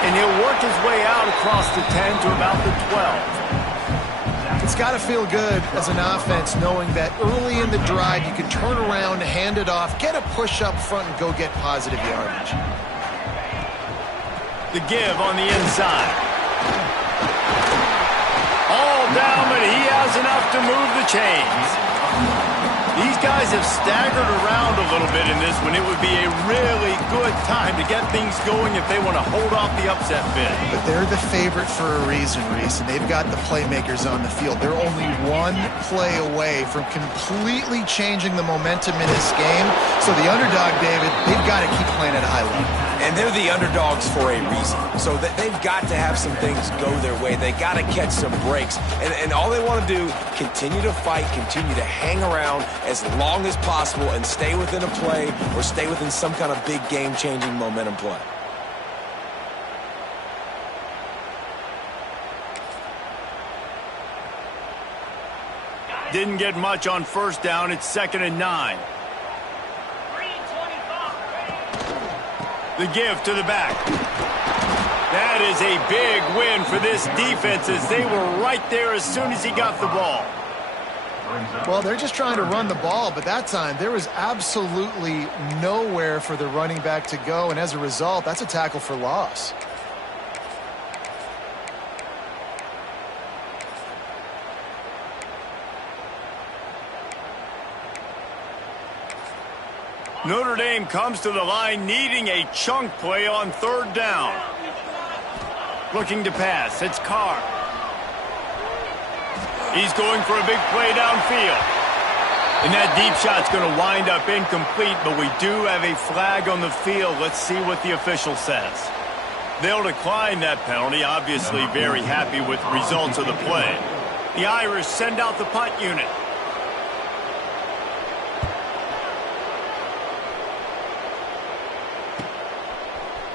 And he'll work his way out across the 10 to about the 12. It's got to feel good as an offense knowing that early in the drive you can turn around, hand it off, get a push up front, and go get positive yardage. The give on the inside. All down, but he has enough to move the chains. These guys have staggered around a little bit in this one. It would be a really good time to get things going if they want to hold off the upset bid. But they're the favorite for a reason, Reese, and they've got the playmakers on the field. They're only one play away from completely changing the momentum in this game. So the underdog, David, they've got to keep playing at a high level. And they're the underdogs for a reason. So they've got to have some things go their way. They got to catch some breaks. And all they want to do, continue to fight, continue to hang around as long as possible and stay within a play or stay within some kind of big game-changing momentum play. Didn't get much on first down. It's 2nd and 9. The give to the back. That is a big win for this defense as they were right there as soon as he got the ball. Well, they're just trying to run the ball, but that time there was absolutely nowhere for the running back to go, and as a result, that's a tackle for loss. Notre Dame comes to the line needing a chunk play on 3rd down. Looking to pass. It's Carr. He's going for a big play downfield. And that deep shot's going to wind up incomplete, but we do have a flag on the field. Let's see what the official says. They'll decline that penalty, obviously very happy with the results of the play. The Irish send out the punt unit.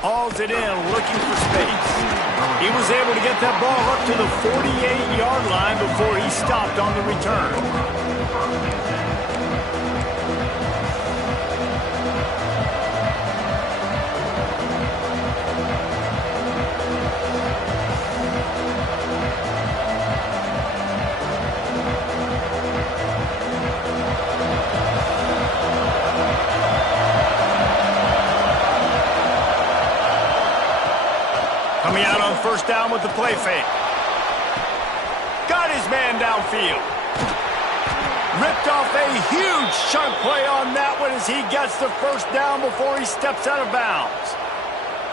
Hauls it in, looking for space. He was able to get that ball up to the 48-yard line before he stopped on the return. Coming out on first down with the play fake. Got his man downfield. Ripped off a huge chunk play on that one as he gets the first down before he steps out of bounds.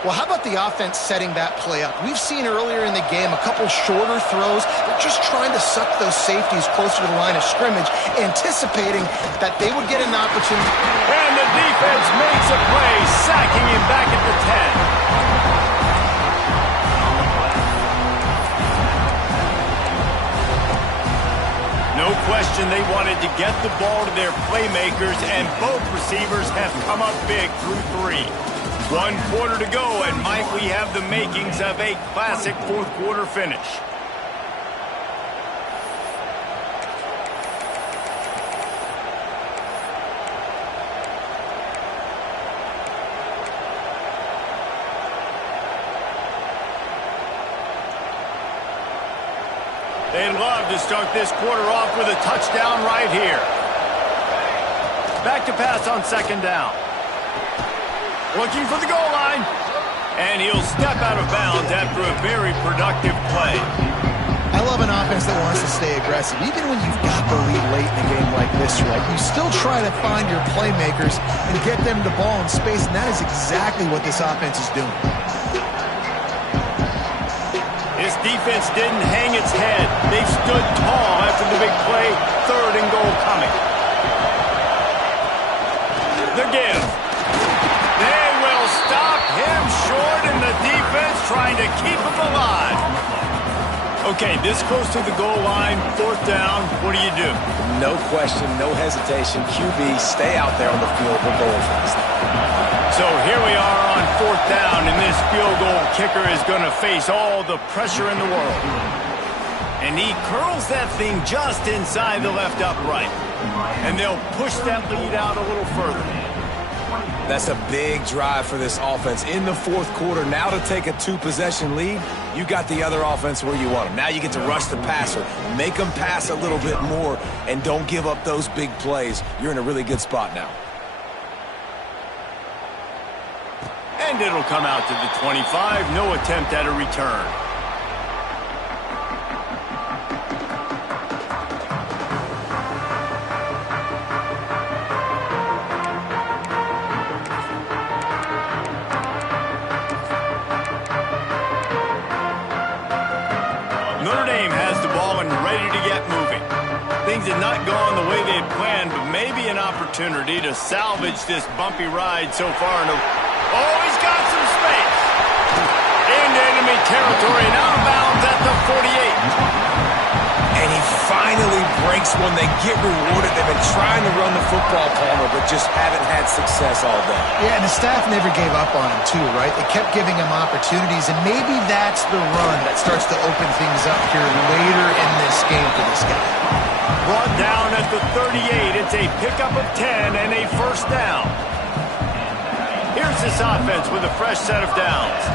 Well, how about the offense setting that play up? We've seen earlier in the game a couple shorter throws. They're just trying to suck those safeties closer to the line of scrimmage, anticipating that they would get an opportunity. And the defense makes a play, sacking him back at the 10. No question they wanted to get the ball to their playmakers, and both receivers have come up big through 3. 1 quarter to go, and might we have the makings of a classic fourth quarter finish. They'd love to start this quarter off with a touchdown right here. Back to pass on 2nd down. Looking for the goal line. And he'll step out of bounds after a very productive play. I love an offense that wants to stay aggressive. Even when you've got the lead late in a game like this, right, you still try to find your playmakers and get them the ball in space, and that is exactly what this offense is doing. This defense didn't hang its head. They've stood tall after the big play. 3rd and goal coming. The give. They will stop him short, and the defense trying to keep him alive. Okay, this close to the goal line, 4th down. What do you do? No question, no hesitation. QB, stay out there on the field. We're going for this. So here we are on 4th down, and this field goal kicker is going to face all the pressure in the world. And he curls that thing just inside the left upright. And they'll push that lead out a little further. That's a big drive for this offense in the fourth quarter. Now to take a 2-possession lead, you got the other offense where you want them. Now you get to rush the passer, make them pass a little bit more, and don't give up those big plays. You're in a really good spot now. And it'll come out to the 25. No attempt at a return. Notre Dame has the ball and ready to get moving. Things had not gone the way they had planned, but maybe an opportunity to salvage this bumpy ride so far. Oh, he's got some space. Into enemy territory and out of bounds at the 48. And he finally breaks one. They get rewarded. They've been trying to run the football, Palmer, but just haven't had success all day. Yeah, and the staff never gave up on him, too, right? They kept giving him opportunities, and maybe that's the run that starts to open things up here later in this game for this guy. Brought down at the 38. It's a pickup of 10 and a first down. Here's this offense with a fresh set of downs.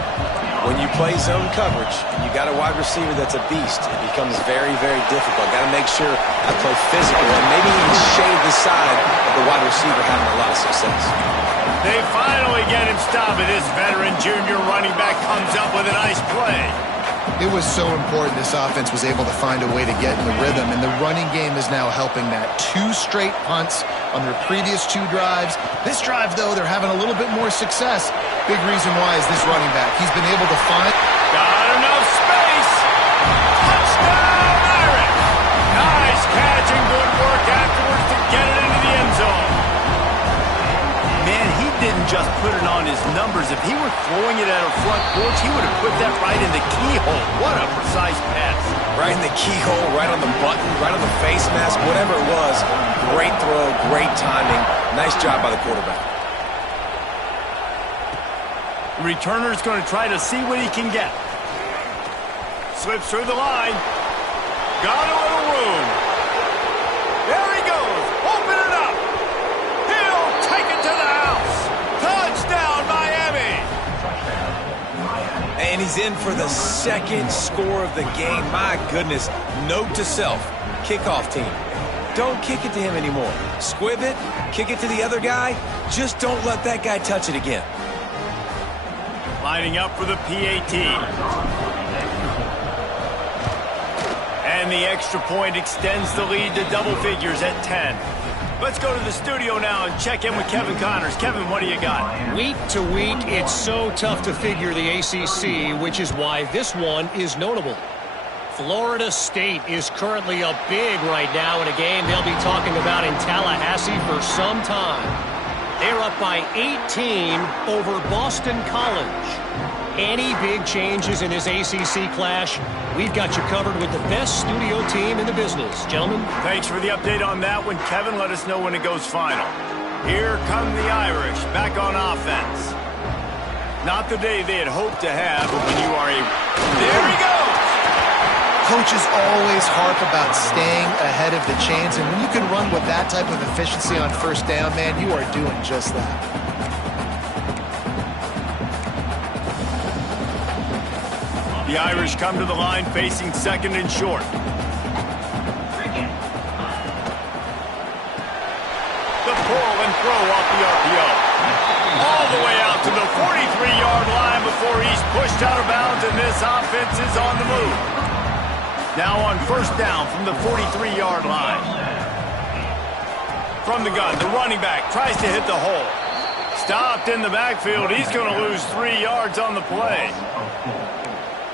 When you play zone coverage and you got a wide receiver that's a beast, it becomes very, very difficult. Got to make sure I play physical and maybe even shade the side of the wide receiver having a lot of success. They finally get him stopped. This veteran junior running back comes up with a nice play. It was so important this offense was able to find a way to get in the rhythm, and the running game is now helping that. 2 straight punts on their previous 2 drives. This drive, though, they're having a little bit more success. Big reason why is this running back. He's been able to find... Got enough space. Touchdown, Irish. Nice catch and good work afterwards to get it into the end zone. Man, he didn't just put it on his numbers. If he were throwing it at a front porch, he would have put that right in the keyhole. What a precise pass. Right in the keyhole, right on the button, right on the face mask, whatever it was. Great throw, great timing. Nice job by the quarterback. The returner's going to try to see what he can get. Slips through the line. Got a little room. There he goes. Open it up. He'll take it to the house. Touchdown, Miami. And he's in for the second score of the game. My goodness. Note to self. Kickoff team. Don't kick it to him anymore. Squib it. Kick it to the other guy. Just don't let that guy touch it again. Lining up for the PAT. And the extra point extends the lead to double figures at 10. Let's go to the studio now and check in with Kevin Connors. Kevin, what do you got? Week to week, it's so tough to figure the ACC, which is why this one is notable. Florida State is currently up big right now in a game they'll be talking about in Tallahassee for some time. They're up by 18 over Boston College. Any big changes in this ACC clash, we've got you covered with the best studio team in the business. Gentlemen. Thanks for the update on that one, Kevin. Let us know when it goes final. Here come the Irish back on offense. Not the day they had hoped to have, but when you are a... There he goes! Coaches always harp about staying ahead of the chains, and when you can run with that type of efficiency on first down, man, you are doing just that. The Irish come to the line facing second and short. The pull and throw off the RPO. All the way out to the 43-yard line before he's pushed out of bounds, and this offense is on the move. Now on first down from the 43-yard line. From the gun, the running back tries to hit the hole. Stopped in the backfield. He's going to lose 3 yards on the play.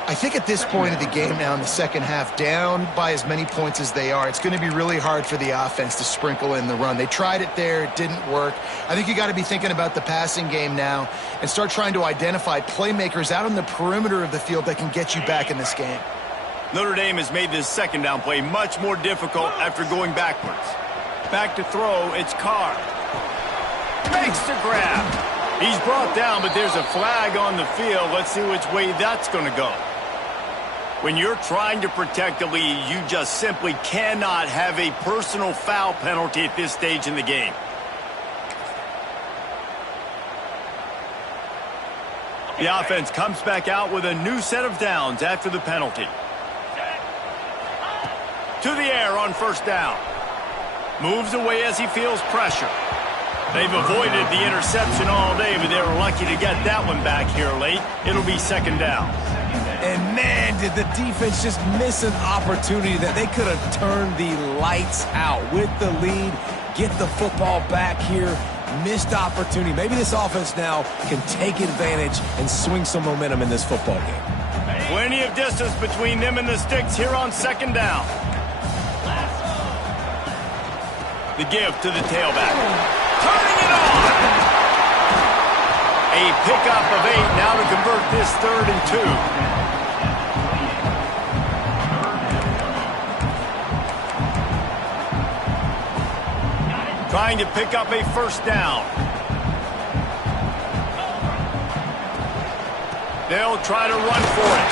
I think at this point of the game now in the second half, down by as many points as they are, it's going to be really hard for the offense to sprinkle in the run. They tried it there. It didn't work. I think you got to be thinking about the passing game now and start trying to identify playmakers out on the perimeter of the field that can get you back in this game. Notre Dame has made this second down play much more difficult after going backwards. Back to throw, it's Carr. Makes the grab. He's brought down, but there's a flag on the field. Let's see which way that's going to go. When you're trying to protect the lead, you just simply cannot have a personal foul penalty at this stage in the game. The offense comes back out with a new set of downs after the penalty. To the air on first down. Moves away as he feels pressure. They've avoided the interception all day, but they were lucky to get that one back here late. It'll be second down. And man, did the defense just miss an opportunity that they could have turned the lights out with the lead, get the football back here. Missed opportunity. Maybe this offense now can take advantage and swing some momentum in this football game. Plenty of distance between them and the sticks here on second down. The give to the tailback. Turning it on! A pickup of 8 now to convert this 3rd and 2. Trying to pick up a first down. They'll try to run for it.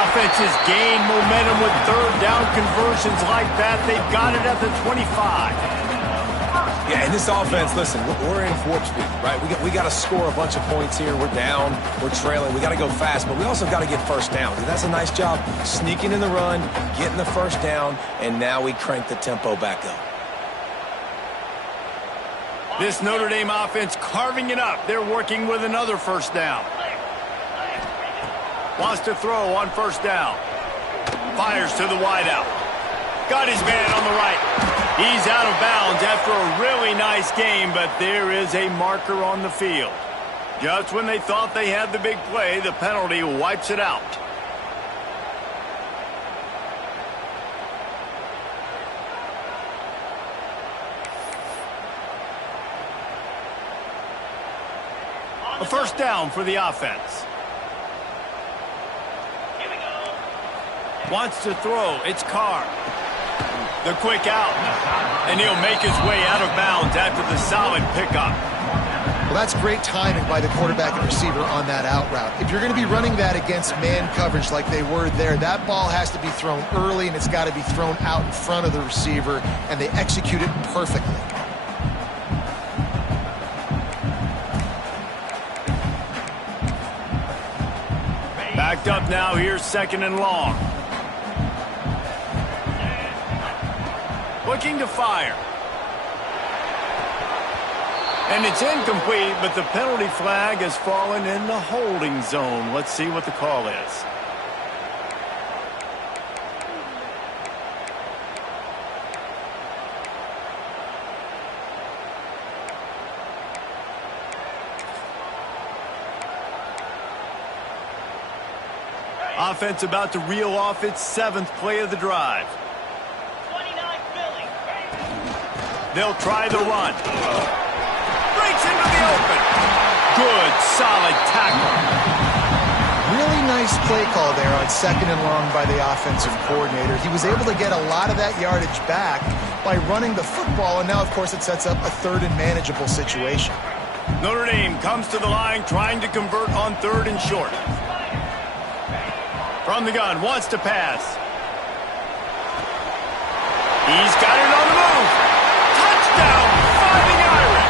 Offenses gain momentum with 3rd down conversions like that. They've got it at the 25. Yeah, and this offense, listen, we're in warp speed, right? We got to score a bunch of points here. We're down. We're trailing. We got to go fast, but we also got to get first down. And that's a nice job sneaking in the run, getting the first down, and now we crank the tempo back up. This Notre Dame offense carving it up. They're working with another first down. Wants to throw on first down. Fires to the wideout. Got his man on the right. He's out of bounds after a really nice game, but there is a marker on the field. Just when they thought they had the big play, the penalty wipes it out. A first down for the offense. Wants to throw. It's Carr. The quick out. And he'll make his way out of bounds after the solid pickup. Well, that's great timing by the quarterback and receiver on that out route. If you're going to be running that against man coverage like they were there, that ball has to be thrown early and it's got to be thrown out in front of the receiver, and they execute it perfectly. Backed up now, here's 2nd and long. Looking to fire. And it's incomplete, but the penalty flag has fallen in the holding zone. Let's see what the call is. Offense about to reel off its 7th play of the drive. 29 Philly. They'll try the run. Breaks into the open. Good, solid tackle. Really nice play call there on 2nd and long by the offensive coordinator. He was able to get a lot of that yardage back by running the football, and now, of course, it sets up a 3rd and manageable situation. Notre Dame comes to the line trying to convert on 3rd and short. From the gun, wants to pass. He's got it on the move. Touchdown, Fighting Irish.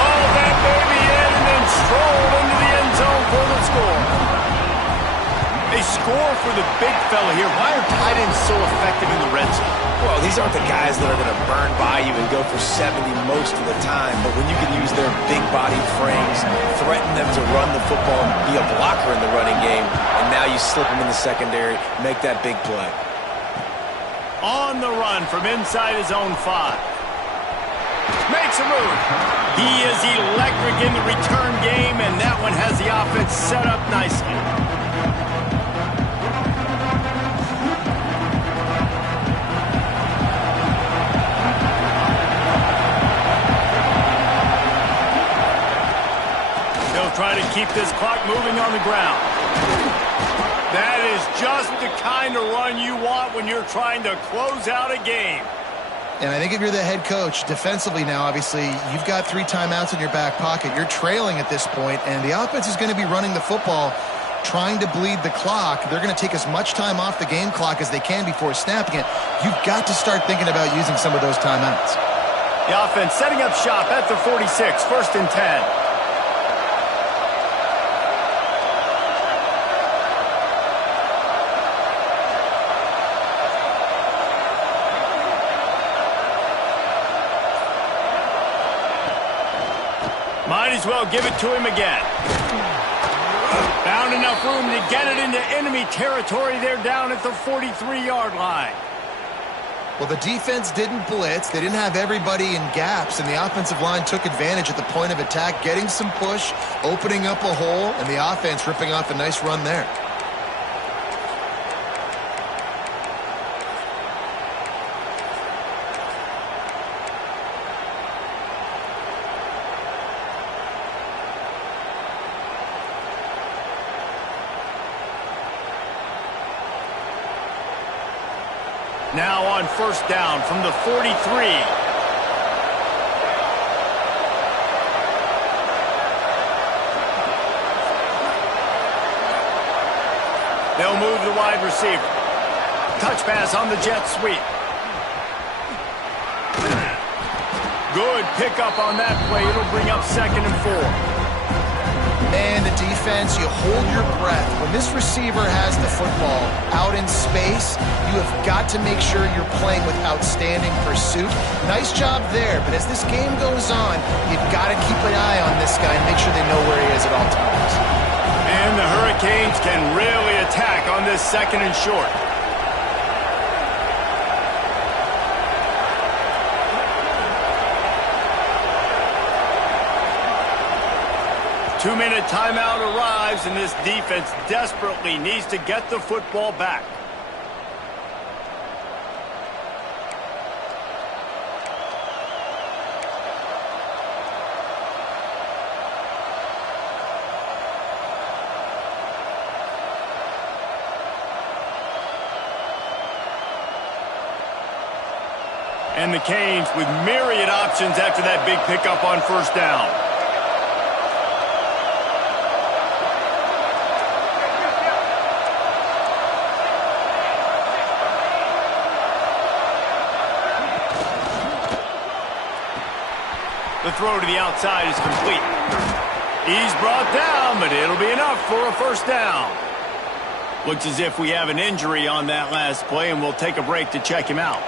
Haul that baby in and then stroll into the end zone for the score. A score for the big fella here. Why are tight ends so effective in the red zone? Well, these aren't the guys that are going to burn by you and go for 70 most of the time, but when you can use their big-bodied frames, threaten them to run the football, be a blocker in the running game, and now you slip them in the secondary, make that big play. On the run from inside his own 5. Makes a move. He is electric in the return game, and that one has the offense set up nicely. Try to keep this clock moving on the ground. That is just the kind of run you want when you're trying to close out a game. And I think if you're the head coach, defensively now, obviously, you've got 3 timeouts in your back pocket. You're trailing at this point, and the offense is going to be running the football, trying to bleed the clock. They're going to take as much time off the game clock as they can before snapping it. You've got to start thinking about using some of those timeouts. The offense setting up shop at the 46, 1st and 10. as well give it to him again. Found enough room to get it into enemy territory there down at the 43-yard line. Well, the defense didn't blitz. They didn't have everybody in gaps, and the offensive line took advantage at the point of attack, getting some push, opening up a hole, and the offense ripping off a nice run there. Now on first down from the 43. They'll move the wide receiver. Touch pass on the jet sweep. Good pickup on that play. It'll bring up 2nd and 4. Man, the defense, you hold your breath. When this receiver has the football out in space, you have got to make sure you're playing with outstanding pursuit. Nice job there, but as this game goes on, you've got to keep an eye on this guy and make sure they know where he is at all times. And the Hurricanes can really attack on this 2nd and short. Two-minute timeout arrives, and this defense desperately needs to get the football back. And the Canes with myriad options after that big pickup on first down. The throw to the outside is complete. He's brought down, but it'll be enough for a first down. Looks as if we have an injury on that last play, and we'll take a break to check him out.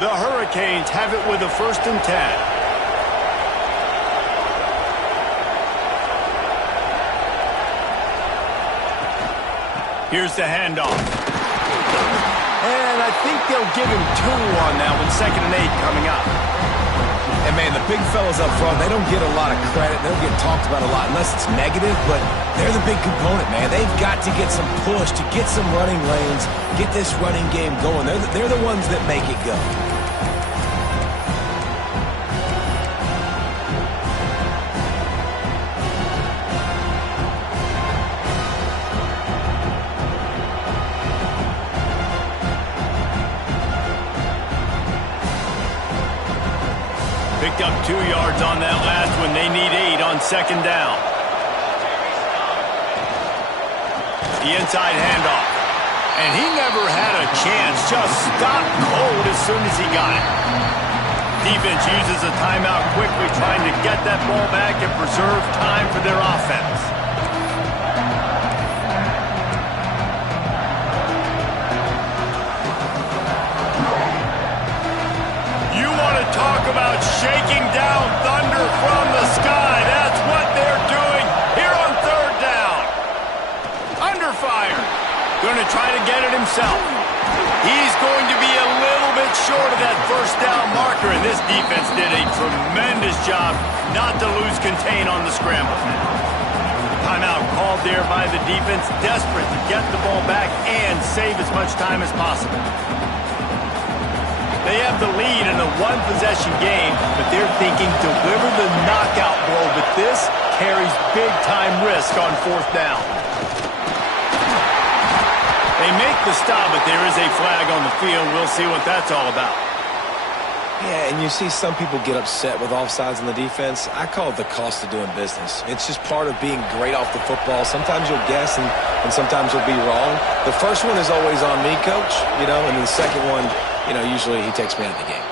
The Hurricanes have it with a 1st and 10. Here's the handoff. And I think they'll give him 2 on that one. 2nd and 8 coming up. And, man, the big fellas up front, they don't get a lot of credit. They don't get talked about a lot unless it's negative, but they're the big component, man. They've got to get some push, to get some running lanes, get this running game going. They're the ones that make it go. Picked up 2 yards on that last one. They need 8 on 2nd down. The inside handoff. And he never had a chance. Just stopped cold as soon as he got it. Defense uses a timeout quickly, trying to get that ball back and preserve time for their offense. Talk about shaking down thunder from the sky. That's what they're doing here on 3rd down. Under fire. Going to try to get it himself. He's going to be a little bit short of that 1st down marker, and this defense did a tremendous job not to lose contain on the scramble. Timeout called there by the defense, desperate to get the ball back and save as much time as possible. They have the lead in a 1-possession game, but they're thinking deliver the knockout blow, but this carries big-time risk on 4th down. They make the stop, but there is a flag on the field. We'll see what that's all about. Yeah, and you see some people get upset with offsides in the defense. I call it the cost of doing business. It's just part of being great off the football. Sometimes you'll guess, and sometimes you'll be wrong. The first one is always on me, Coach, and then the second one, usually he takes me out of the game.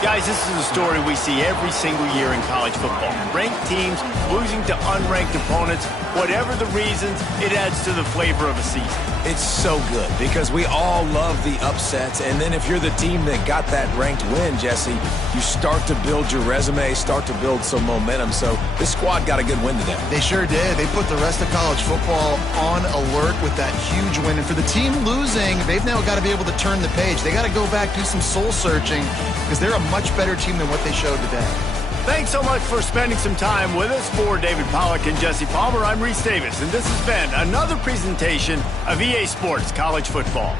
Got Guys, this is a story we see every single year in college football. Ranked teams losing to unranked opponents. Whatever the reasons, it adds to the flavor of a season. It's so good because we all love the upsets. And then if you're the team that got that ranked win, Jesse, you start to build your resume, start to build some momentum. So this squad got a good win today. They sure did. They put the rest of college football on alert with that huge win. And for the team losing, they've now got to be able to turn the page. They got to go back, do some soul searching, because they're a much better team than what they showed today. Thanks so much for spending some time with us. For David Pollack and Jesse Palmer, I'm Reese Davis, and this has been another presentation of EA Sports College Football.